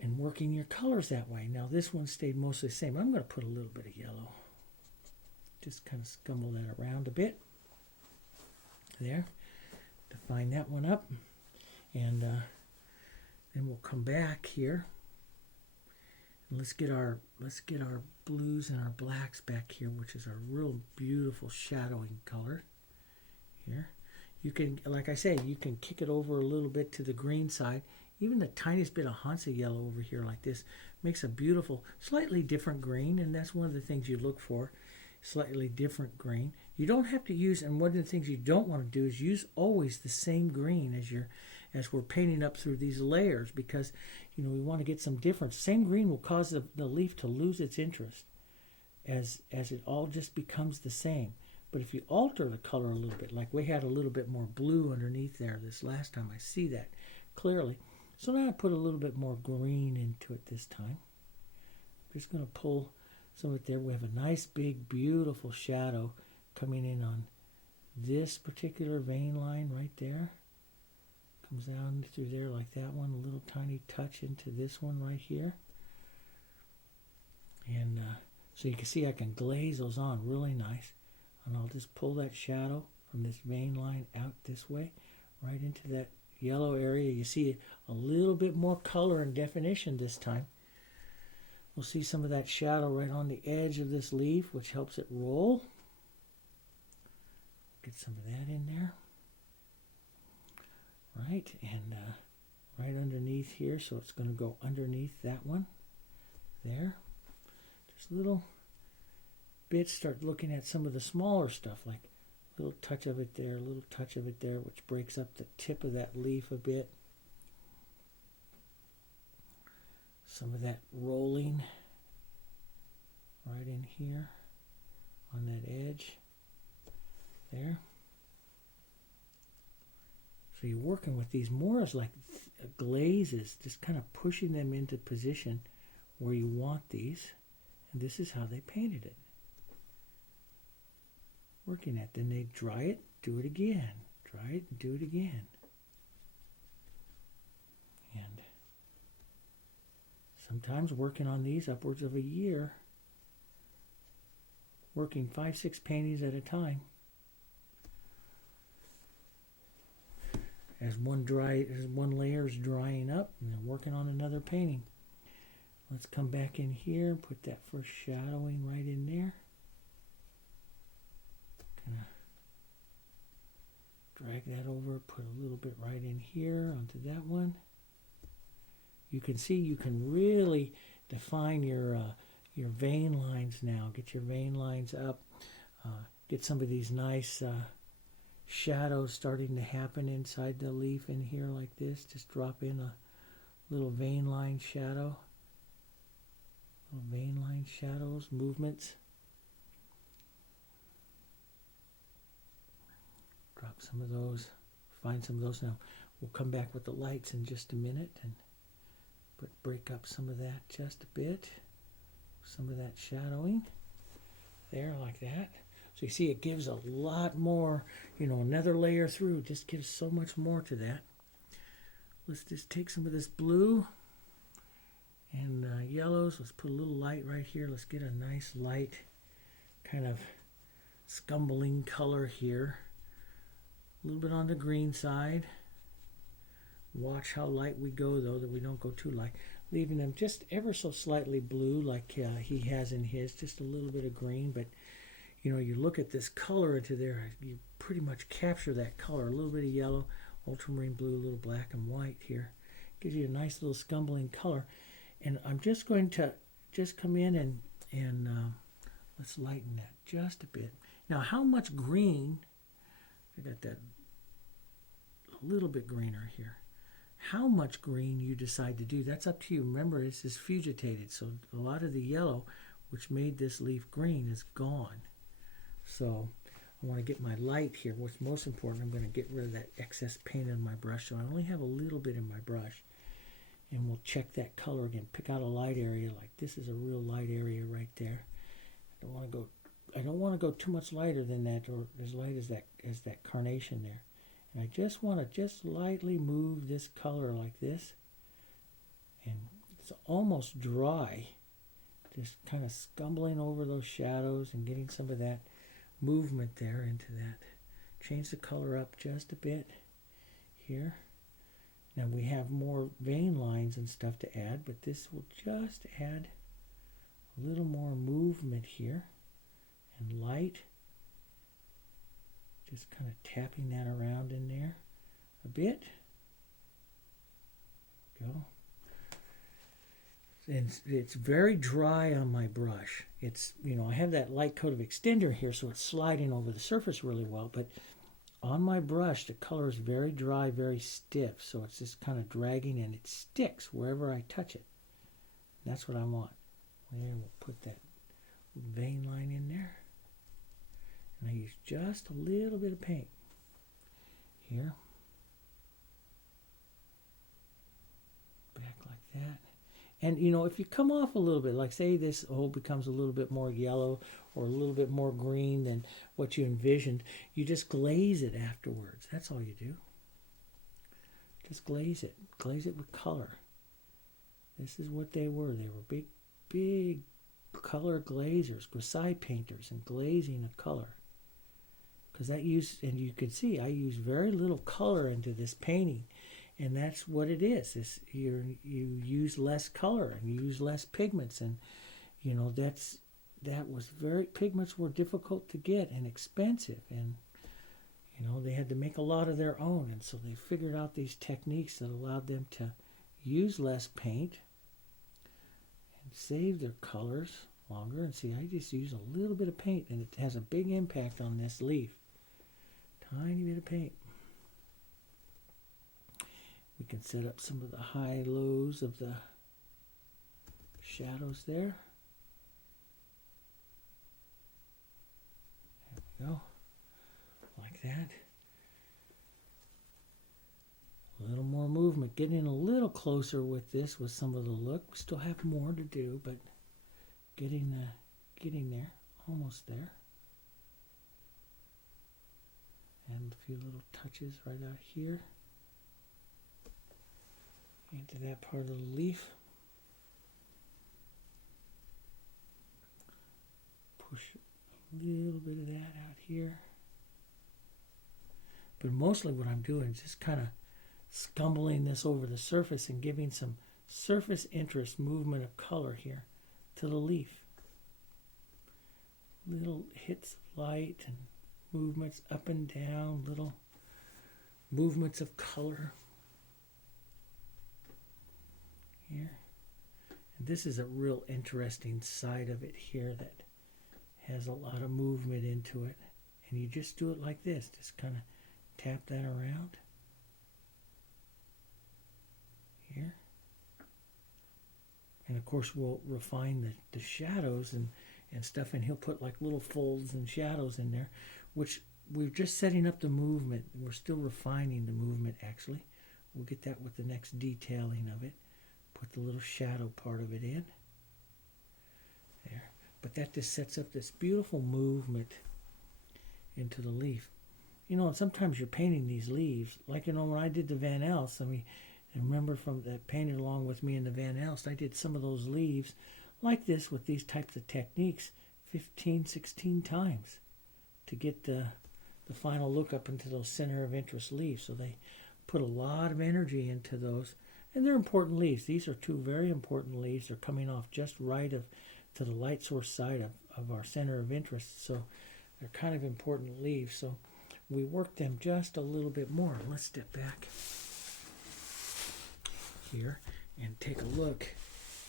and working your colors that way. Now this one stayed mostly the same. I'm going to put a little bit of yellow. Just kind of scumble that around a bit there to define that one up. And then we'll come back here and let's get our blues and our blacks back here, which is a real beautiful shadowing color here. You can, like I say, you can kick it over a little bit to the green side. Even the tiniest bit of Hansa yellow over here like this makes a beautiful, slightly different green, and that's one of the things you look for. Slightly different green. You don't have to use, and one of the things you don't want to do is use always the same green as we're painting up through these layers, because you know we want to get some difference. Same green will cause the leaf to lose its interest as it all just becomes the same. But if you alter the color a little bit, like we had a little bit more blue underneath there this last time, I see that clearly. So now I put a little bit more green into it this time. I'm just going to pull some of it there. We have a nice big beautiful shadow coming in on this particular vein line right there. Comes down through there like that one, a little tiny touch into this one right here. And So you can see I can glaze those on really nice. And I'll just pull that shadow from this vein line out this way, right into that yellow area. You see a little bit more color and definition this time. We'll see some of that shadow right on the edge of this leaf, which helps it roll. Get some of that in there. Right, and right underneath here, so it's going to go underneath that one. There. Just little bits. Start looking at some of the smaller stuff, like a little touch of it there, a little touch of it there, which breaks up the tip of that leaf a bit. Some of that rolling right in here on that edge there. So you're working with these more as like glazes, just kind of pushing them into position where you want these. And this is how they painted it. Working at, then they dry it, do it again. Dry it and do it again. And sometimes working on these upwards of a year, working 5-6 paintings at a time. As one layer is drying up, and then working on another painting. Let's come back in here and put that first shadowing right in there. Kind of drag that over, put a little bit right in here onto that one. You can see you can really define your vein lines now. Get your vein lines up. Get some of these nice shadows starting to happen inside the leaf in here like this. Just drop in a little vein line shadow. Little vein line shadows, movements. Drop some of those. Find some of those now. We'll come back with the lights in just a minute and break up some of that just a bit. Some of that shadowing there like that. So you see it gives a lot more, another layer through. Just gives so much more to that. Let's just take some of this blue and yellows. Let's put a little light right here. Let's get a nice light kind of scumbling color here. A little bit on the green side. Watch how light we go though, that we don't go too light. Leaving them just ever so slightly blue like he has in his. Just a little bit of green, but you look at this color into there, you pretty much capture that color. A little bit of yellow, ultramarine blue, a little black and white here. Gives you a nice little scumbling color. And I'm just going to come in and let's lighten that just a bit. Now, how much green, I got that a little bit greener here. How much green you decide to do, that's up to you. Remember, this is fugitated, so a lot of the yellow, which made this leaf green, is gone. So I want to get my light here. What's most important, I'm going to get rid of that excess paint on my brush. So I only have a little bit in my brush. And we'll check that color again. Pick out a light area, like this is a real light area right there. I don't want to go too much lighter than that, or as light as that carnation there. And I just want to just lightly move this color like this. And it's almost dry. Just kind of scumbling over those shadows and getting some of that movement there into that. Change the color up just a bit here. Now we have more vein lines and stuff to add, but this will just add a little more movement here and light. Just kind of tapping that around in there a bit. Go. And it's very dry on my brush. It's, I have that light coat of extender here, so it's sliding over the surface really well, but on my brush, the color is very dry, very stiff, so it's just kind of dragging and it sticks wherever I touch it. That's what I want. There, we'll put that vein line in there. And I use just a little bit of paint here. Back like that. And, if you come off a little bit, like say this hole becomes a little bit more yellow or a little bit more green than what you envisioned, you just glaze it afterwards. That's all you do. Just glaze it. Glaze it with color. This is what they were. They were big color glazers, grisaille painters, and glazing of color. Because and you can see I use very little color into this painting, and that's what it is. You use less color and you use less pigments, and pigments were difficult to get and expensive, and they had to make a lot of their own, and so they figured out these techniques that allowed them to use less paint and save their colors longer. And see, I just use a little bit of paint, and it has a big impact on this leaf. Tiny bit of paint. We can set up some of the high lows of the shadows there. There we go. Like that. A little more movement. Getting a little closer with this with some of the look. We still have more to do, but getting there. Almost there. And a few little touches right out here into that part of the leaf. Push a little bit of that out here. But mostly what I'm doing is just kind of scumbling this over the surface and giving some surface interest movement of color here to the leaf. Little hits of light and movements up and down, little movements of color here. And this is a real interesting side of it here that has a lot of movement into it. And you just do it like this, just kind of tap that around here. And of course we'll refine the shadows and stuff, and he'll put like little folds and shadows in there, which we're just setting up the movement. We're still refining the movement, actually. We'll get that with the next detailing of it. Put the little shadow part of it in. There. But that just sets up this beautiful movement into the leaf. And sometimes you're painting these leaves. Like, when I did the Van Elst, I remember from that painted along with me in the Van Elst, I did some of those leaves like this with these types of techniques 15, 16 times to get the final look up into those center of interest leaves. So they put a lot of energy into those, and they're important leaves. These are two very important leaves. They're coming off just right to the light source side of our center of interest, so they're kind of important leaves. So we work them just a little bit more. Let's step back here and take a look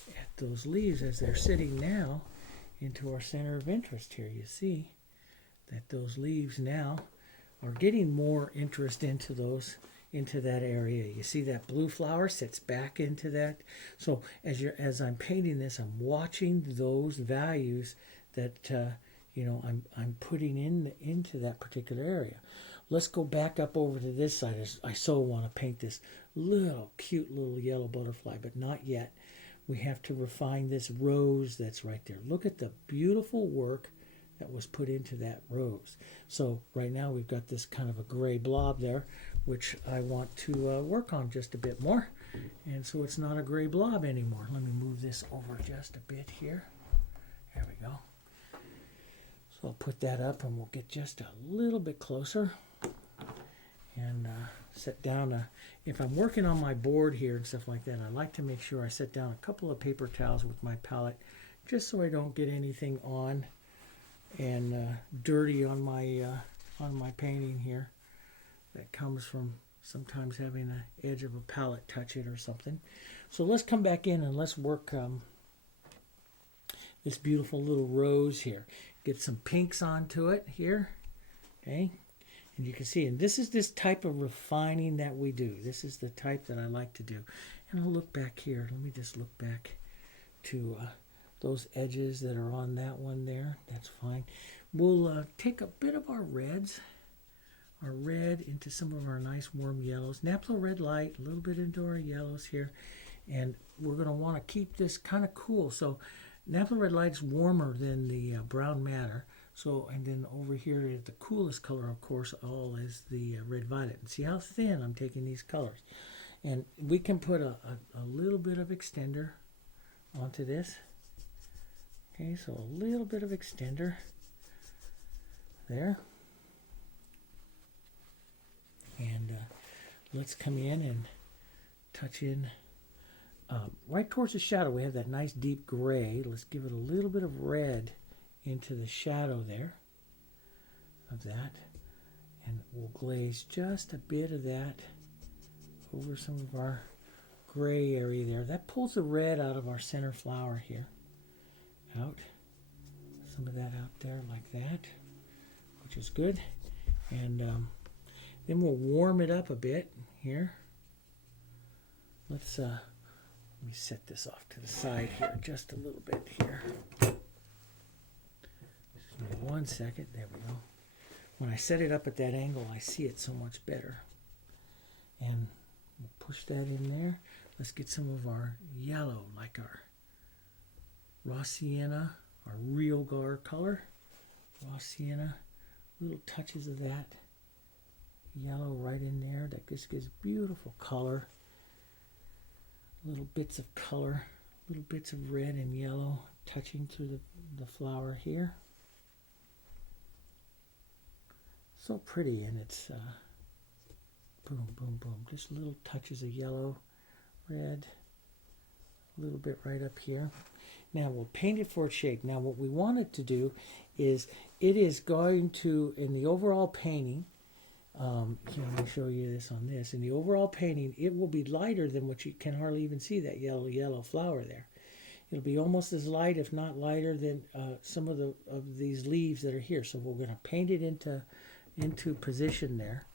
at those leaves as they're sitting now into our center of interest here. You see that those leaves now are getting more interest into that area. You see that blue flower sits back into that. So as I'm painting this, I'm watching those values that I'm putting into that particular area. Let's go back up over to this side. I so want to paint this cute little yellow butterfly, but not yet. We have to refine this rose that's right there. Look at the beautiful work that was put into that rose. So right now we've got this kind of a gray blob there, which I want to work on just a bit more. And so it's not a gray blob anymore. Let me move this over just a bit here. There we go. So I'll put that up and we'll get just a little bit closer and set down. If I'm working on my board here and stuff like that, I like to make sure I set down a couple of paper towels with my palette just so I don't get anything on and dirty on my painting here that comes from sometimes having the edge of a palette touch it or something. So let's come back in and let's work this beautiful little rose here. Get some pinks onto it here, okay? And you can see, and this is this type of refining that we do. This is the type that I like to do. And I'll look back here. Let me just look back to those edges that are on that one there. That's fine. We'll take a bit of our red into some of our nice warm yellows. Naphtha red light, a little bit into our yellows here. And we're going to want to keep this kind of cool. So naphtha red light's warmer than the brown matter. So, and then over here is the coolest color, of course, all is the red violet. And see how thin I'm taking these colors. And we can put a little bit of extender onto this. Okay, so a little bit of extender there. And let's come in and touch in right towards the shadow. We have that nice deep gray. Let's give it a little bit of red into the shadow there of that. And we'll glaze just a bit of that over some of our gray area there. That pulls the red out of our center flower here. Out. Some of that out there like that, which is good. And then we'll warm it up a bit here. Let's let me set this off to the side here just a little bit here. Just give me 1 second. There we go. When I set it up at that angle, I see it so much better. And we'll push that in there. Let's get some of our yellow, like our raw sienna, our real gar color. Raw sienna, little touches of that yellow right in there. That just gives beautiful color. Little bits of color, little bits of red and yellow touching through the flower here. So pretty, and it's boom, boom, boom. Just little touches of yellow, red, a little bit right up here. Now we'll paint it for its shape. Now what we want it to do is it is going to, in the overall painting, here, let me show you this on this. In the overall painting, it will be lighter than what you can hardly even see, that yellow flower there. It'll be almost as light, if not lighter, than some of these leaves that are here. So we're going to paint it into position there,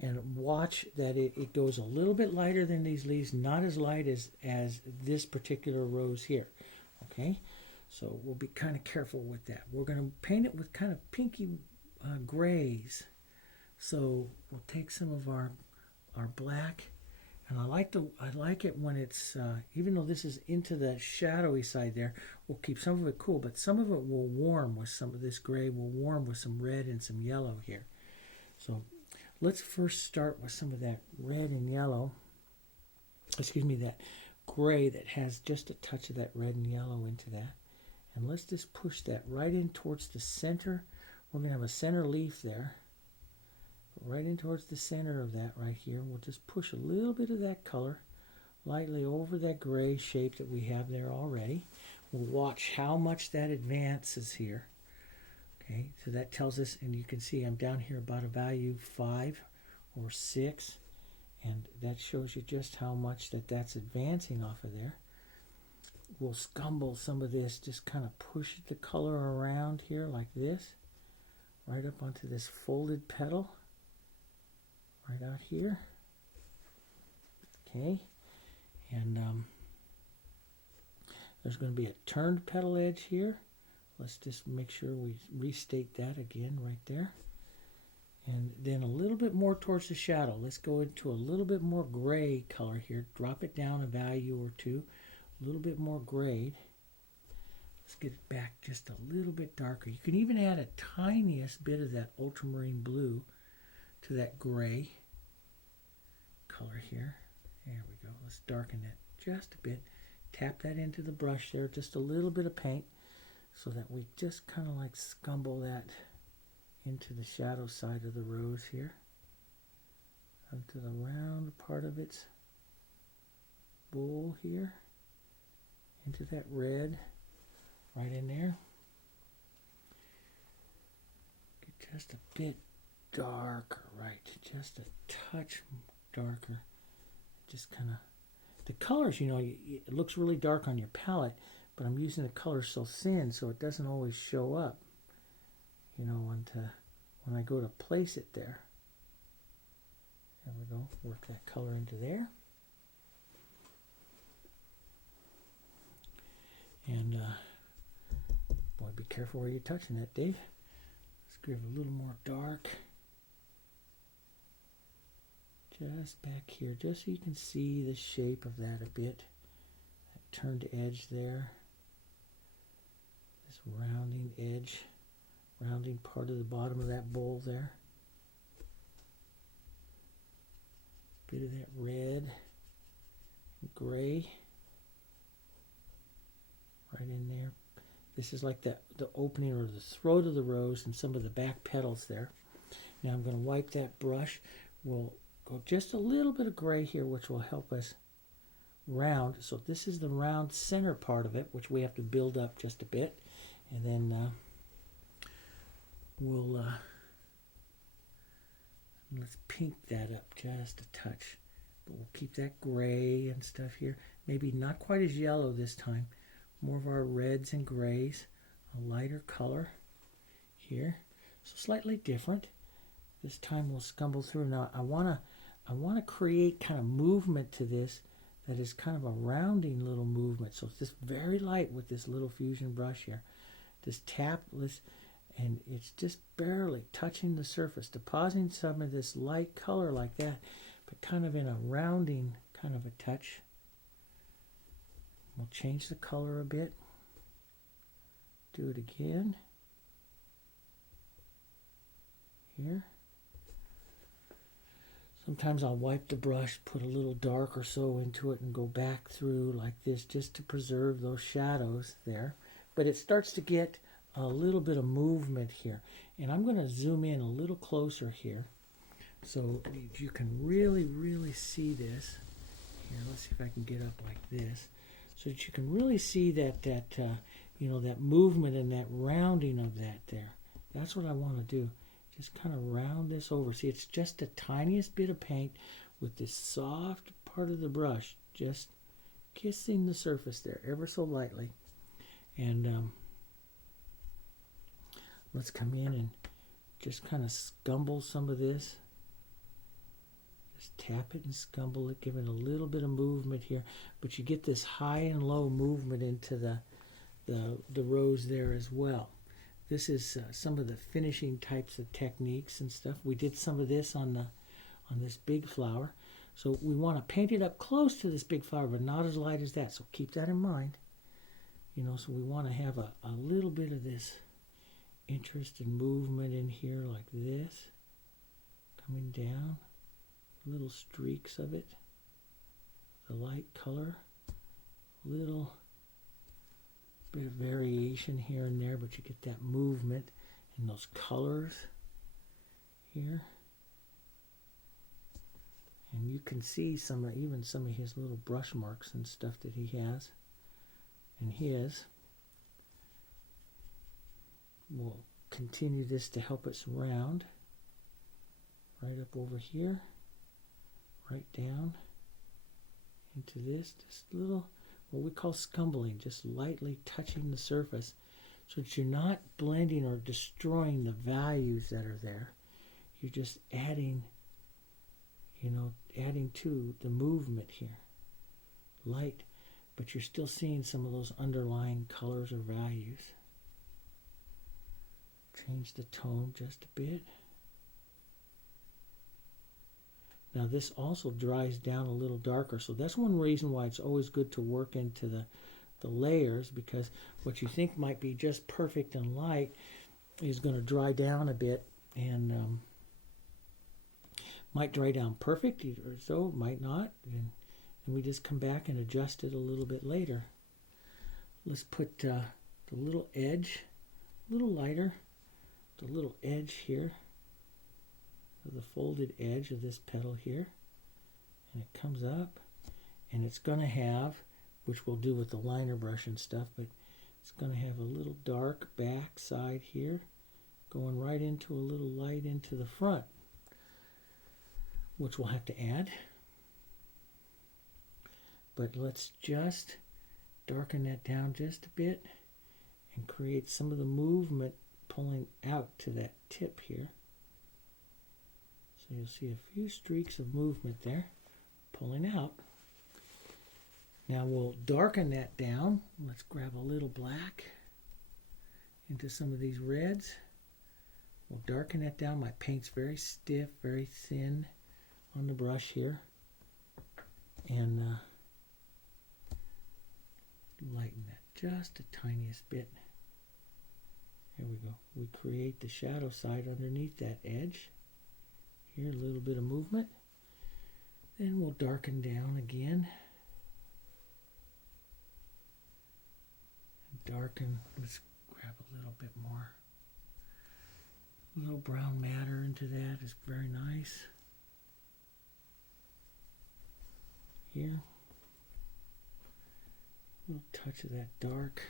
and watch that it goes a little bit lighter than these leaves, not as light as this particular rose here. Okay, so we'll be kind of careful with that. We're going to paint it with kind of pinky grays. So we'll take some of our black, and I like it when it's even though this is into the shadowy side there, we'll keep some of it cool, but some of it will warm with some of this gray, will warm with some red and some yellow here. So let's first start with some of that red and yellow, that gray that has just a touch of that red and yellow into that. And let's just push that right in towards the center. We're going to have a center leaf there. Right in towards the center of that right here. We'll just push a little bit of that color lightly over that gray shape that we have there already. We'll watch how much that advances here. Okay, so that tells us, and you can see I'm down here about a value 5 or 6, and that shows you just how much that's advancing off of there. We'll scumble some of this, just kind of push the color around here like this, right up onto this folded petal, right out here. Okay, and there's going to be a turned petal edge here. Let's just make sure we restate that again right there. And then a little bit more towards the shadow. Let's go into a little bit more gray color here. Drop it down a value or two. A little bit more gray. Let's get it back just a little bit darker. You can even add a tiniest bit of that ultramarine blue to that gray color here. There we go. Let's darken that just a bit. Tap that into the brush there, just a little bit of paint, so that we just kind of like scumble that into the shadow side of the rose here, onto the round part of its bowl here, into that red right in there. Get just a bit darker, right, just a touch darker. Just kind of, the colors, it looks really dark on your palette, but I'm using the color so thin so it doesn't always show up, when I go to place it there. There we go, work that color into there. And, boy, be careful where you're touching that, Dave. Let's give it a little more dark. Just back here, just so you can see the shape of that a bit. That turned edge there. This rounding edge, rounding part of the bottom of that bowl there. Bit of that red and gray right in there. This is like the opening or the throat of the rose and some of the back petals there. Now I'm going to wipe that brush. We'll go just a little bit of gray here, which will help us round. So this is the round center part of it, which we have to build up just a bit. And then we'll let's pink that up just a touch. But we'll keep that gray and stuff here. Maybe not quite as yellow this time. More of our reds and grays. A lighter color here. So slightly different. This time we'll scumble through. Now I wanna create kind of movement to this that is kind of a rounding little movement. So it's just very light with this little fusion brush here. Just tap this, and it's just barely touching the surface, depositing some of this light color like that, but kind of in a rounding kind of a touch. We'll change the color a bit. Do it again. Here. Sometimes I'll wipe the brush, put a little dark or so into it and go back through like this just to preserve those shadows there. But it starts to get a little bit of movement here. And I'm going to zoom in a little closer here so you can really, really see this. Here, let's see if I can get up like this. So that you can really see that that movement and that rounding of that there. That's what I want to do. Just kind of round this over. See, it's just the tiniest bit of paint with this soft part of the brush just kissing the surface there ever so lightly. And let's come in and just kind of scumble some of this. Just tap it and scumble it, give it a little bit of movement here. But you get this high and low movement into the rose there as well. This is some of the finishing types of techniques and stuff. We did some of this on this big flower. So we want to paint it up close to this big flower, but not as light as that. So keep that in mind. So we want to have a little bit of this interest and movement in here like this. Coming down. Little streaks of it. The light color. Little bit of variation here and there, but you get that movement and those colors here. And you can see even some of his little brush marks and stuff that he has. And his. We'll continue this to help us round. Right up over here. Right down into this. Just little, what we call scumbling. Just lightly touching the surface so that you're not blending or destroying the values that are there. You're just adding, adding to the movement here. Light, but you're still seeing some of those underlying colors or values. Change the tone just a bit. Now this also dries down a little darker, so that's one reason why it's always good to work into the layers, because what you think might be just perfect and light is going to dry down a bit, and might dry down perfect or so, might not, and we just come back and adjust it a little bit later. Let's put the little edge, a little lighter, the little edge here, the folded edge of this petal here, and it comes up, and it's going to have, which we'll do with the liner brush and stuff, but it's going to have a little dark back side here going right into a little light into the front, which we'll have to add. But let's just darken that down just a bit and create some of the movement pulling out to that tip here. So you'll see a few streaks of movement there, pulling out. Now we'll darken that down. Let's grab a little black into some of these reds. We'll darken that down. My paint's very stiff, very thin on the brush here. And lighten that just the tiniest bit. There we go. We create the shadow side underneath that edge. Here, a little bit of movement. Then we'll darken down again. darken. Let's grab a little bit more. A little brown matter into that is very nice. Here. A little touch of that dark.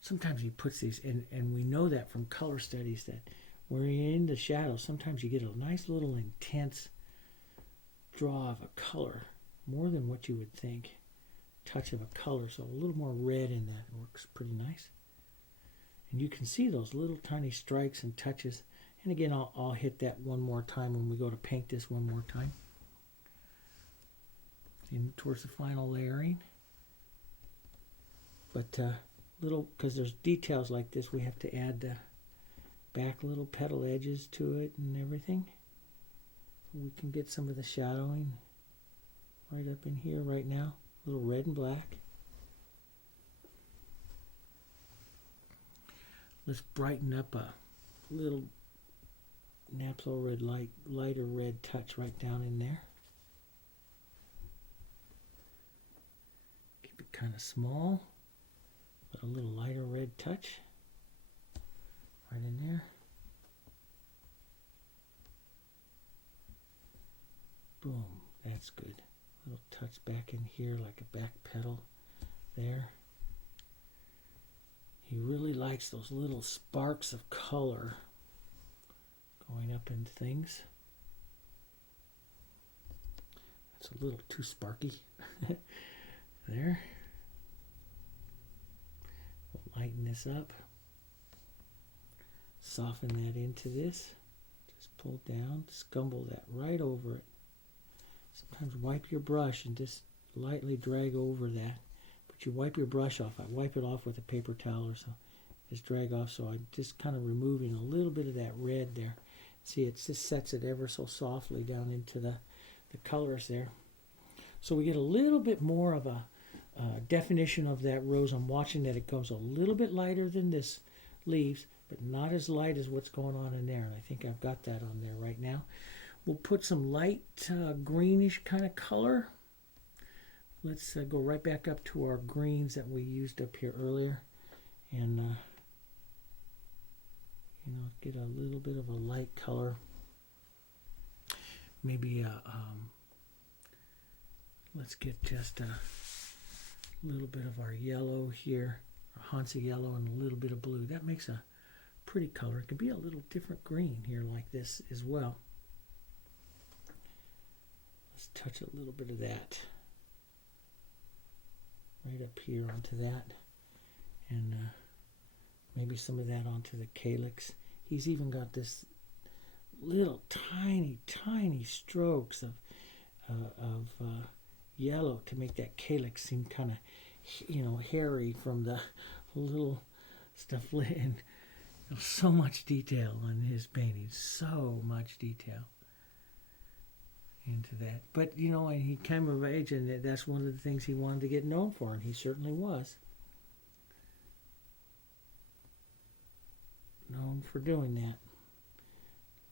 Sometimes he puts these, and we know that from color studies, that when you're in the shadow, sometimes you get a nice little intense draw of a color, more than what you would think. Touch of a color, so a little more red in that works pretty nice. And you can see those little tiny strikes and touches. And again, I'll hit that one more time when we go to paint this one more time. In towards the final layering. But little, because there's details like this, we have to add the back little petal edges to it and everything. We can get some of the shadowing right up in here right now. A little red and black. Let's brighten up a little naphtha red, lighter red touch right down in there. Keep it kind of small, but a little lighter red touch right in there. Boom, that's good. A little touch back in here like a back petal there. He really likes those little sparks of color going up into things. That's a little too sparky. There. We'll lighten this up. Soften that into this. Just pull down, scumble that right over it. Sometimes wipe your brush and just lightly drag over that. But you wipe your brush off. I wipe it off with a paper towel or so. Just drag off, so I'm just kind of removing a little bit of that red there. See, it just sets it ever so softly down into the colors there. So we get a little bit more of a definition of that rose. I'm watching that it goes a little bit lighter than this leaves, but not as light as what's going on in there. And I think I've got that on there right now. We'll put some light greenish kind of color. Let's go right back up to our greens that we used up here earlier. And, get a little bit of a light color. Maybe, let's get just a little bit of our yellow here. Our Hansa yellow and a little bit of blue. That makes a pretty color. It could be a little different green here like this as well. Let's touch a little bit of that right up here onto that, and maybe some of that onto the calyx. He's even got this little tiny strokes of yellow to make that calyx seem kind of hairy from the little stuff. And so much detail on his paintings, so much detail into that. But and he came of age, and that's one of the things he wanted to get known for, and he certainly was known for doing that.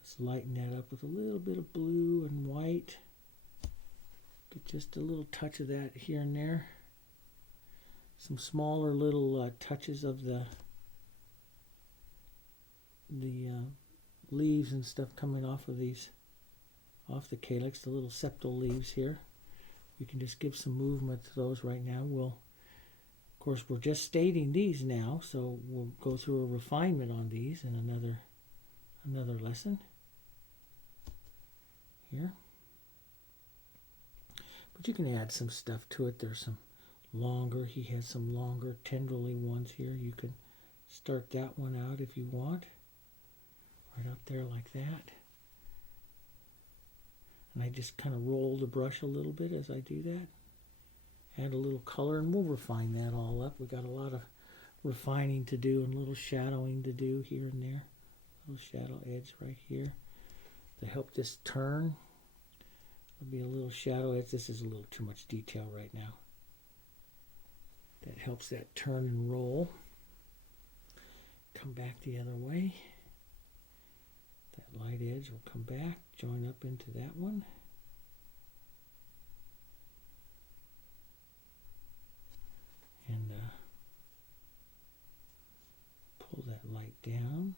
Let's lighten that up with a little bit of blue and white. Get just a little touch of that here and there. Some smaller little touches of the leaves and stuff coming off of these, off the calyx, the little septal leaves here. You can just give some movement to those right now. Of course, we're just stating these now, so we'll go through a refinement on these in another lesson here. But you can add some stuff to it. There's some longer, he has some longer tendrily ones here. You can start that one out if you want. Right up there like that. And I just kind of roll the brush a little bit as I do that. Add a little color, and we'll refine that all up. We've got a lot of refining to do and a little shadowing to do here and there. A little shadow edge right here to help this turn. There'll be a little shadow edge. This is a little too much detail right now. That helps that turn and roll. Come back the other way. That light edge will come back, join up into that one. And that light down.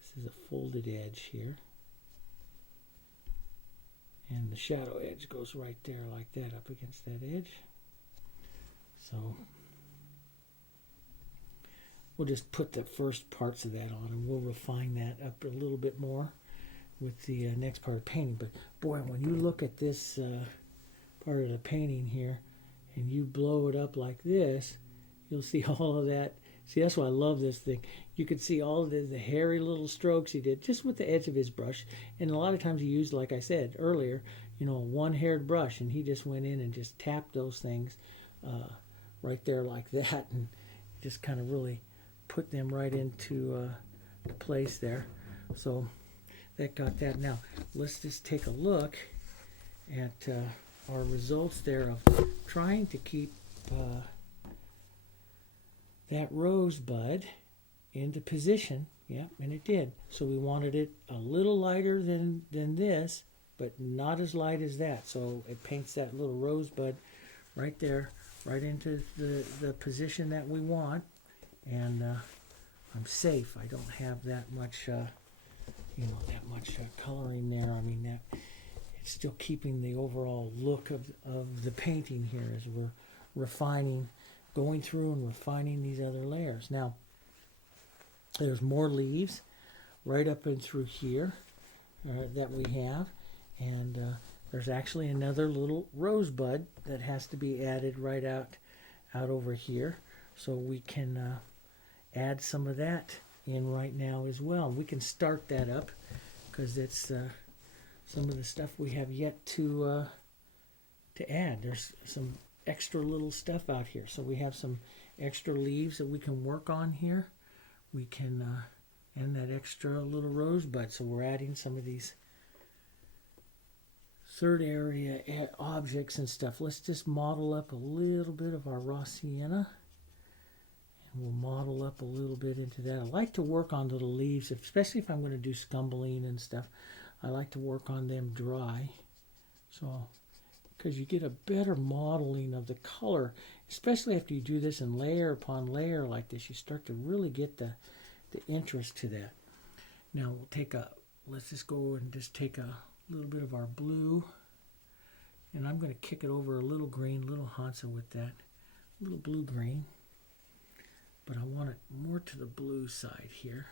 This is a folded edge here. And the shadow edge goes right there like that up against that edge. So we'll just put the first parts of that on, and we'll refine that up a little bit more with the next part of painting. But boy, when you look at this part of the painting here and you blow it up like this, you'll see all of that. See, that's why I love this thing. You can see all of the hairy little strokes he did just with the edge of his brush. And a lot of times he used, like I said earlier, a one-haired brush, and he just went in and just tapped those things right there like that, and just kind of really put them right into place there. So that got that. Now let's just take a look at our results there of trying to keep that rosebud into position. Yeah, and it did. So we wanted it a little lighter than this, but not as light as that. So it paints that little rosebud right there, right into the position that we want. And I'm safe. I don't have that much, that much coloring there. I mean, that it's still keeping the overall look of the painting here as we're refining, going through and refining these other layers. Now, there's more leaves right up and through here that we have, and there's actually another little rosebud that has to be added right out over here, so we can add some of that in right now as well. We can start that up because it's some of the stuff we have yet to add. There's some extra little stuff out here, so we have some extra leaves that we can work on here. We can and that extra little rosebud, so we're adding some of these third area objects and stuff. Let's just model up a little bit of our raw sienna, and we'll model up a little bit into that. I like to work on little leaves, especially if I'm going to do scumbling and stuff. I like to work on them dry, so because you get a better modeling of the color, especially after you do this in layer upon layer like this. You start to really get the interest to that. Now let's just go and just take a little bit of our blue, and I'm going to kick it over a little green, little Hansa with that, little blue green, but I want it more to the blue side here.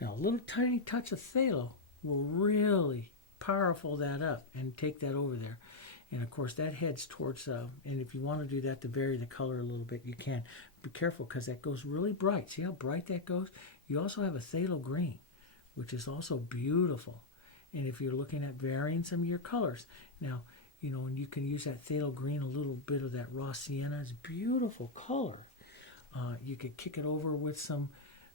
Now a little tiny touch of phthalo will really powerful that up and take that over there. And of course that heads towards and if you want to do that to vary the color a little bit, you can. Be careful because that goes really bright. See how bright that goes? You also have a phthalo green, which is also beautiful. And if you're looking at varying some of your colors, now and you can use that phthalo green, a little bit of that raw sienna. It's beautiful color. You could kick it over with some,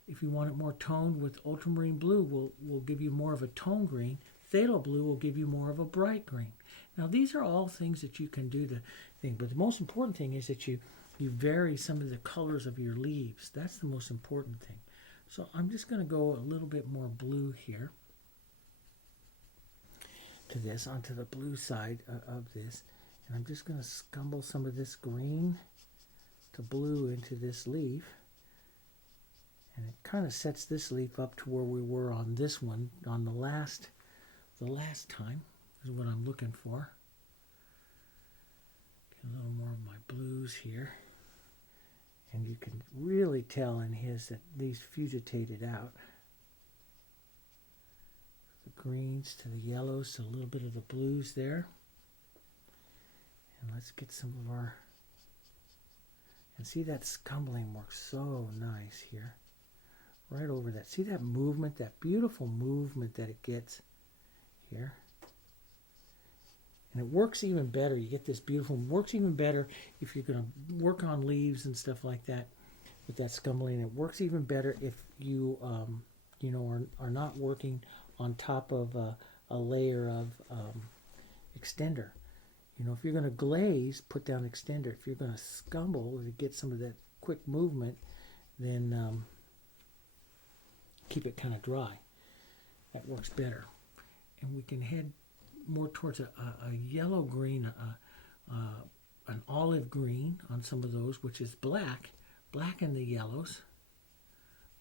if you want it more toned, with ultramarine blue will give you more of a tone green. Phthalo blue will give you more of a bright green. Now these are all things that you can do the thing, but the most important thing is that you vary some of the colors of your leaves. That's the most important thing. So I'm just going to go a little bit more blue here to this, onto the blue side of this, and I'm just going to scumble some of this green to blue into this leaf, and it kind of sets this leaf up to where we were on this one on the last time is what I'm looking for. Get a little more of my blues here. And you can really tell in his that these fugitated out. The greens to the yellows to a little bit of the blues there. And let's get some of our, and see that scumbling works so nice here. Right over that. See that movement, that beautiful movement that it gets here, and it works even better. You get this beautiful, works even better if you're going to work on leaves and stuff like that with that scumbling. It works even better if you are not working on top of a layer of extender. If you're going to glaze, put down extender. If you're going to scumble to get some of that quick movement, then keep it kind of dry. That works better. And we can head more towards a yellow green, an olive green on some of those, which is black blacken the yellows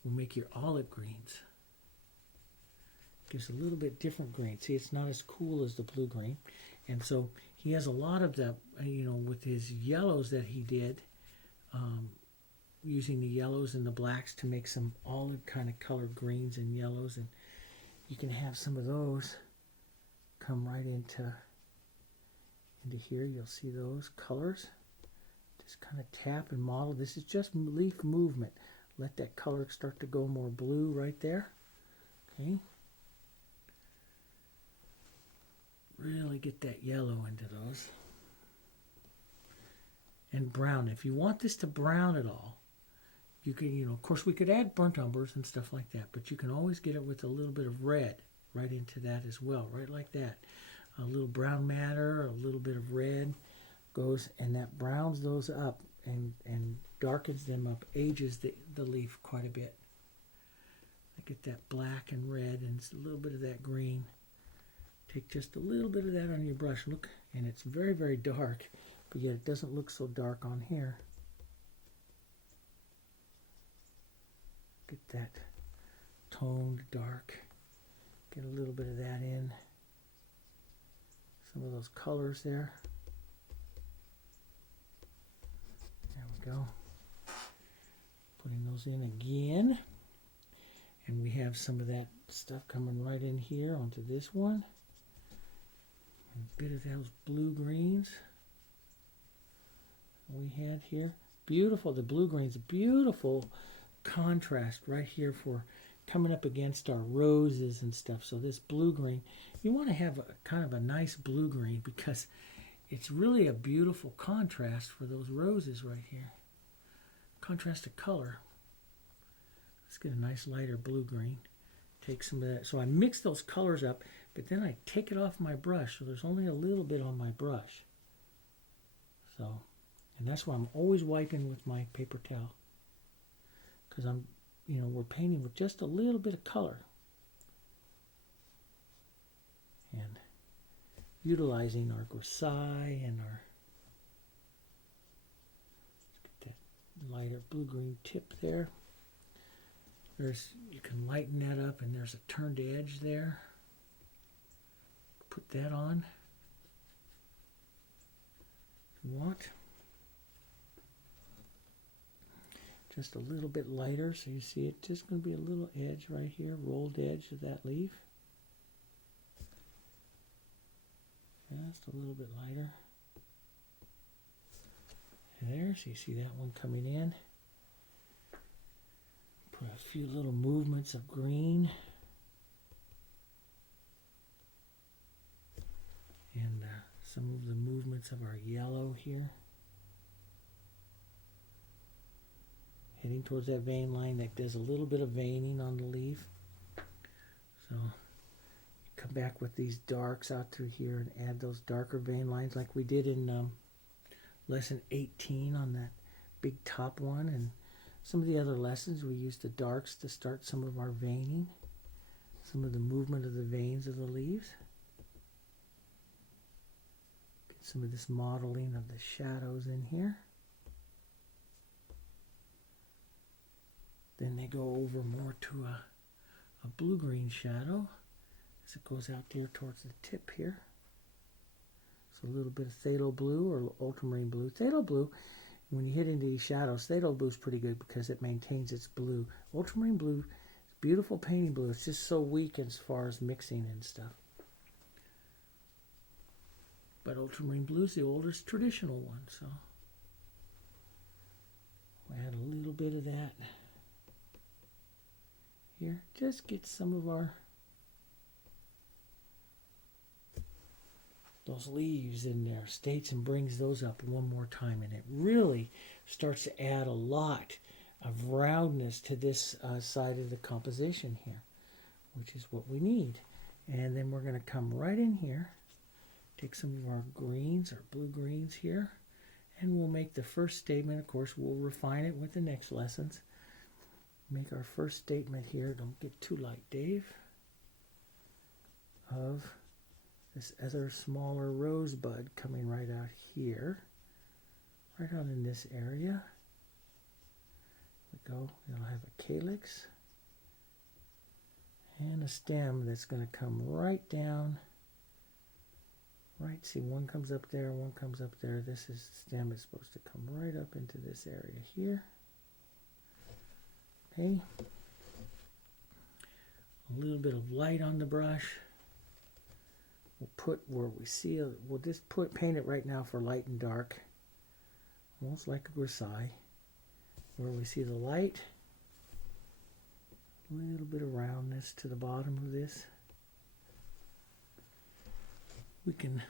will make your olive greens. Gives a little bit different green. See, it's not as cool as the blue green. And so he has a lot of the, with his yellows that he did, using the yellows and the blacks to make some olive kind of colored greens and yellows. And you can have some of those come right into here. You'll see those colors. Just kind of tap and model. This is just leaf movement. Let that color start to go more blue right there. Okay. Really get that yellow into those. And brown. If you want this to brown at all, you can, of course we could add burnt umbers and stuff like that, but you can always get it with a little bit of red right into that as well, right like that. A little brown matter, a little bit of red goes, and that browns those up and darkens them up, ages the leaf quite a bit. I get that black and red and a little bit of that green. Take just a little bit of that on your brush. Look, and it's very, very dark, but yet it doesn't look so dark on here. Get that toned dark. Get a little bit of that in. Some of those colors there. There we go. Putting those in again. And we have some of that stuff coming right in here onto this one. A bit of those blue greens we had here. Beautiful, the blue greens, beautiful contrast right here for coming up against our roses and stuff. So this blue green, you want to have kind of a nice blue green because it's really a beautiful contrast for those roses right here. Contrast of color. Let's get a nice lighter blue green. Take some of that. So I mix those colors up, but then I take it off my brush. So there's only a little bit on my brush. So, and that's why I'm always wiping with my paper towel. Because we're painting with just a little bit of color. And utilizing our Gosai and our, let's get that lighter blue-green tip there. You can lighten that up, and there's a turned edge there. Put that on if you want. Just a little bit lighter, so you see it's just going to be a little edge right here, rolled edge of that leaf. Just a little bit lighter. There, so you see that one coming in. Put a few little movements of green. And some of the movements of our yellow here. Heading towards that vein line that does a little bit of veining on the leaf. So come back with these darks out through here and add those darker vein lines like we did in lesson 18 on that big top one. And some of the other lessons we used the darks to start some of our veining, some of the movement of the veins of the leaves. Get some of this modeling of the shadows in here. Then they go over more to a blue-green shadow as it goes out there towards the tip here. So a little bit of phthalo blue or ultramarine blue. Phthalo blue, when you hit into these shadows, phthalo blue is pretty good because it maintains its blue. Ultramarine blue is beautiful painting blue. It's just so weak as far as mixing and stuff. But ultramarine blue is the oldest traditional one, so we'll add a little bit of that here. Just get some of those leaves in there, states and brings those up one more time, and it really starts to add a lot of roundness to this side of the composition here, which is what we need. And then we're going to come right in here, take some of our greens, our blue greens here, and we'll make the first statement. Of course, we'll refine it with the next lessons. Make our first statement here, don't get too light, Dave, of this other smaller rosebud coming right out here, right out in this area. go. It'll have a calyx and a stem that's going to come right down. Right, see, one comes up there, one comes up there. This is the stem is supposed to come right up into this area here. Okay. A little bit of light on the brush. We'll put where we see it. We'll just paint it right now for light and dark. Almost like a grisaille. Where we see the light. A little bit of roundness to the bottom of this. We can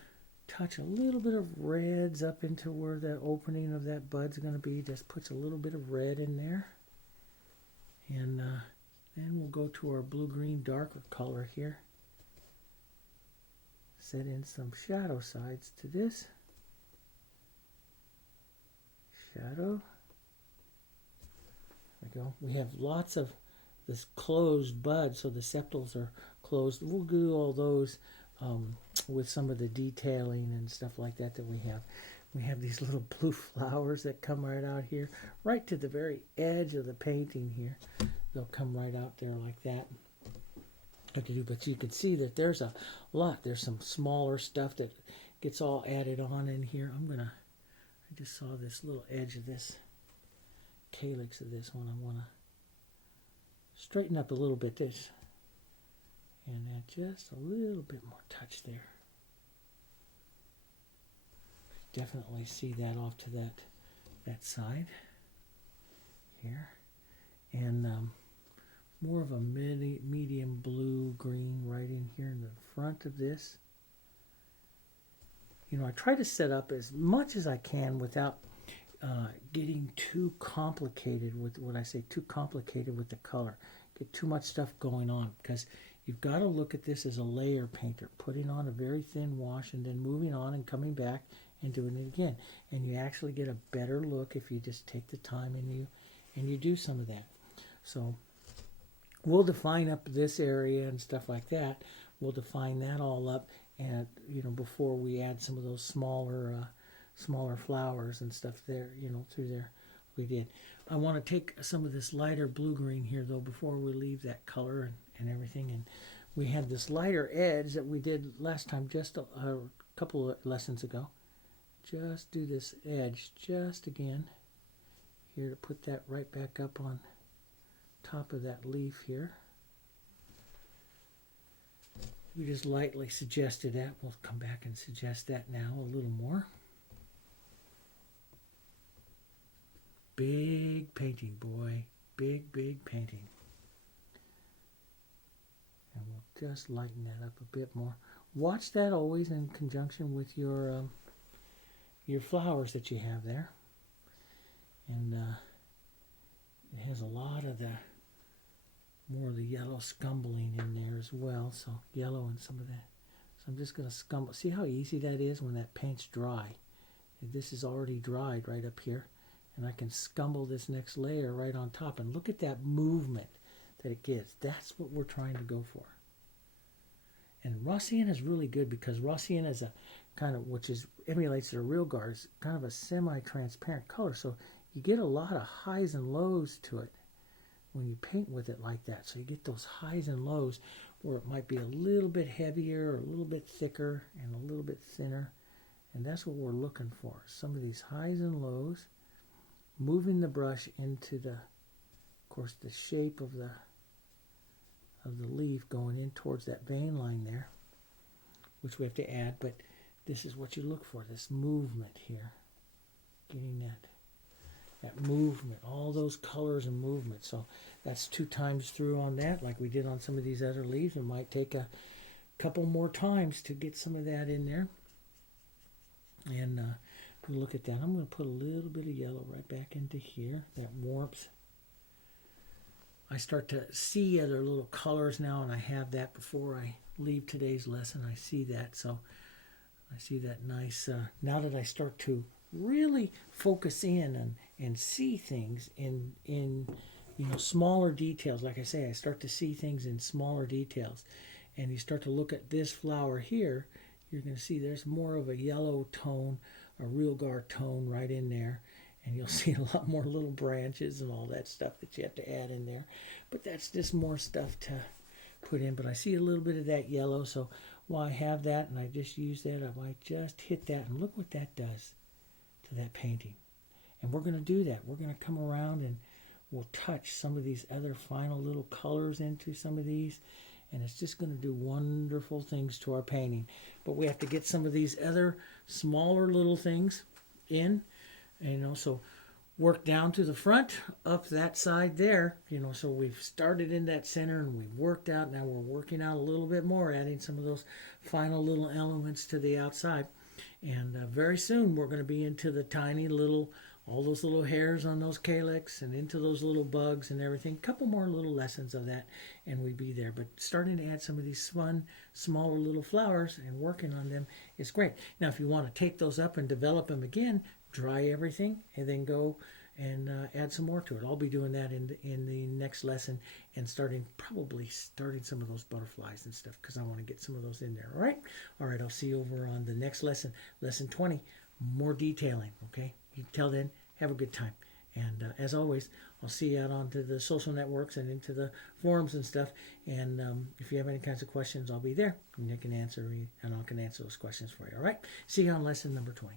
touch a little bit of reds up into where the opening of that bud's going to be. Just puts a little bit of red in there. And then we'll go to our blue-green darker color here. Set in some shadow sides to this. Shadow. There we go. We have lots of this closed bud, so the sepals are closed. We'll do all those with some of the detailing and stuff like that we have. We have these little blue flowers that come right out here, right to the very edge of the painting here. They'll come right out there like that. But you can see that there's a lot. There's some smaller stuff that gets all added on in here. I just saw this little edge of this calyx of this one. I want to straighten up a little bit this. And add just a little bit more touch there. Definitely see that off to that side here. And more of a medium blue-green right in here in the front of this. You know, I try to set up as much as I can without getting too complicated with what I say, too complicated with the color. Get too much stuff going on, because you've got to look at this as a layer painter, putting on a very thin wash and then moving on and coming back and doing it again. And you actually get a better look if you just take the time and you do some of that. So we'll define up this area and stuff like that. We'll define that all up, and before we add some of those smaller flowers and stuff there, through there. We did. I want to take some of this lighter blue-green here, though, before we leave that color and everything. And we had this lighter edge that we did last time, just a couple of lessons ago. Just do this edge just again here to put that right back up on top of that leaf here. We just lightly suggested that. We'll come back and suggest that now a little more. Big painting, boy. Big, big painting. And we'll just lighten that up a bit more. Watch that always in conjunction with your flowers that you have there. And it has a lot of more of the yellow scumbling in there as well. So yellow and some of that. So I'm just going to scumble. See how easy that is when that paint's dry. This is already dried right up here. And I can scumble this next layer right on top. And look at that movement that it gives. That's what we're trying to go for. And raw sienna is really good because raw sienna is a kind of, emulates the real guard, is kind of a semi-transparent color. So you get a lot of highs and lows to it when you paint with it like that. So you get those highs and lows where it might be a little bit heavier or a little bit thicker and a little bit thinner. And that's what we're looking for. Some of these highs and lows. Moving the brush into the shape of the leaf going in towards that vein line there, which we have to add, but this is what you look for, this movement here. Getting that movement, all those colors and movement. So that's 2 times through on that, like we did on some of these other leaves. It might take a couple more times to get some of that in there. And look at that. I'm going to put a little bit of yellow right back into here. That warmth. I start to see other little colors now, and I have that before I leave today's lesson. I see that. So I see that nice. Now that I start to really focus in and see things in smaller details. Like I say, I start to see things in smaller details. And you start to look at this flower here, you're going to see there's more of a yellow tone, a real guard tone right in there. and you'll see a lot more little branches and all that stuff that you have to add in there. But that's just more stuff to put in. But I see a little bit of that yellow, so while I have that and I just use that, I might just hit that, and look what that does to that painting. And we're going to do that. We're going to come around and we'll touch some of these other final little colors into some of these, and it's just going to do wonderful things to our painting. But we have to get some of these other smaller little things in, so work down to the front, up that side there, so we've started in that center and we've worked out. Now we're working out a little bit more, adding some of those final little elements to the outside. And very soon we're going to be into the tiny little, all those little hairs on those calyx and into those little bugs and everything. A couple more little lessons of that and we'd be there. But starting to add some of these fun, smaller little flowers and working on them is great. Now if you want to take those up and develop them again, dry everything and then go and add some more to it. I'll be doing that in the next lesson and probably starting some of those butterflies and stuff, because I want to get some of those in there. All right, I'll see you over on the next lesson, lesson 20, more detailing. Okay, until then, have a good time. And as always, I'll see you out onto the social networks and into the forums and stuff. And if you have any kinds of questions, I'll be there and I can answer those questions for you. All right, see you on lesson number 20.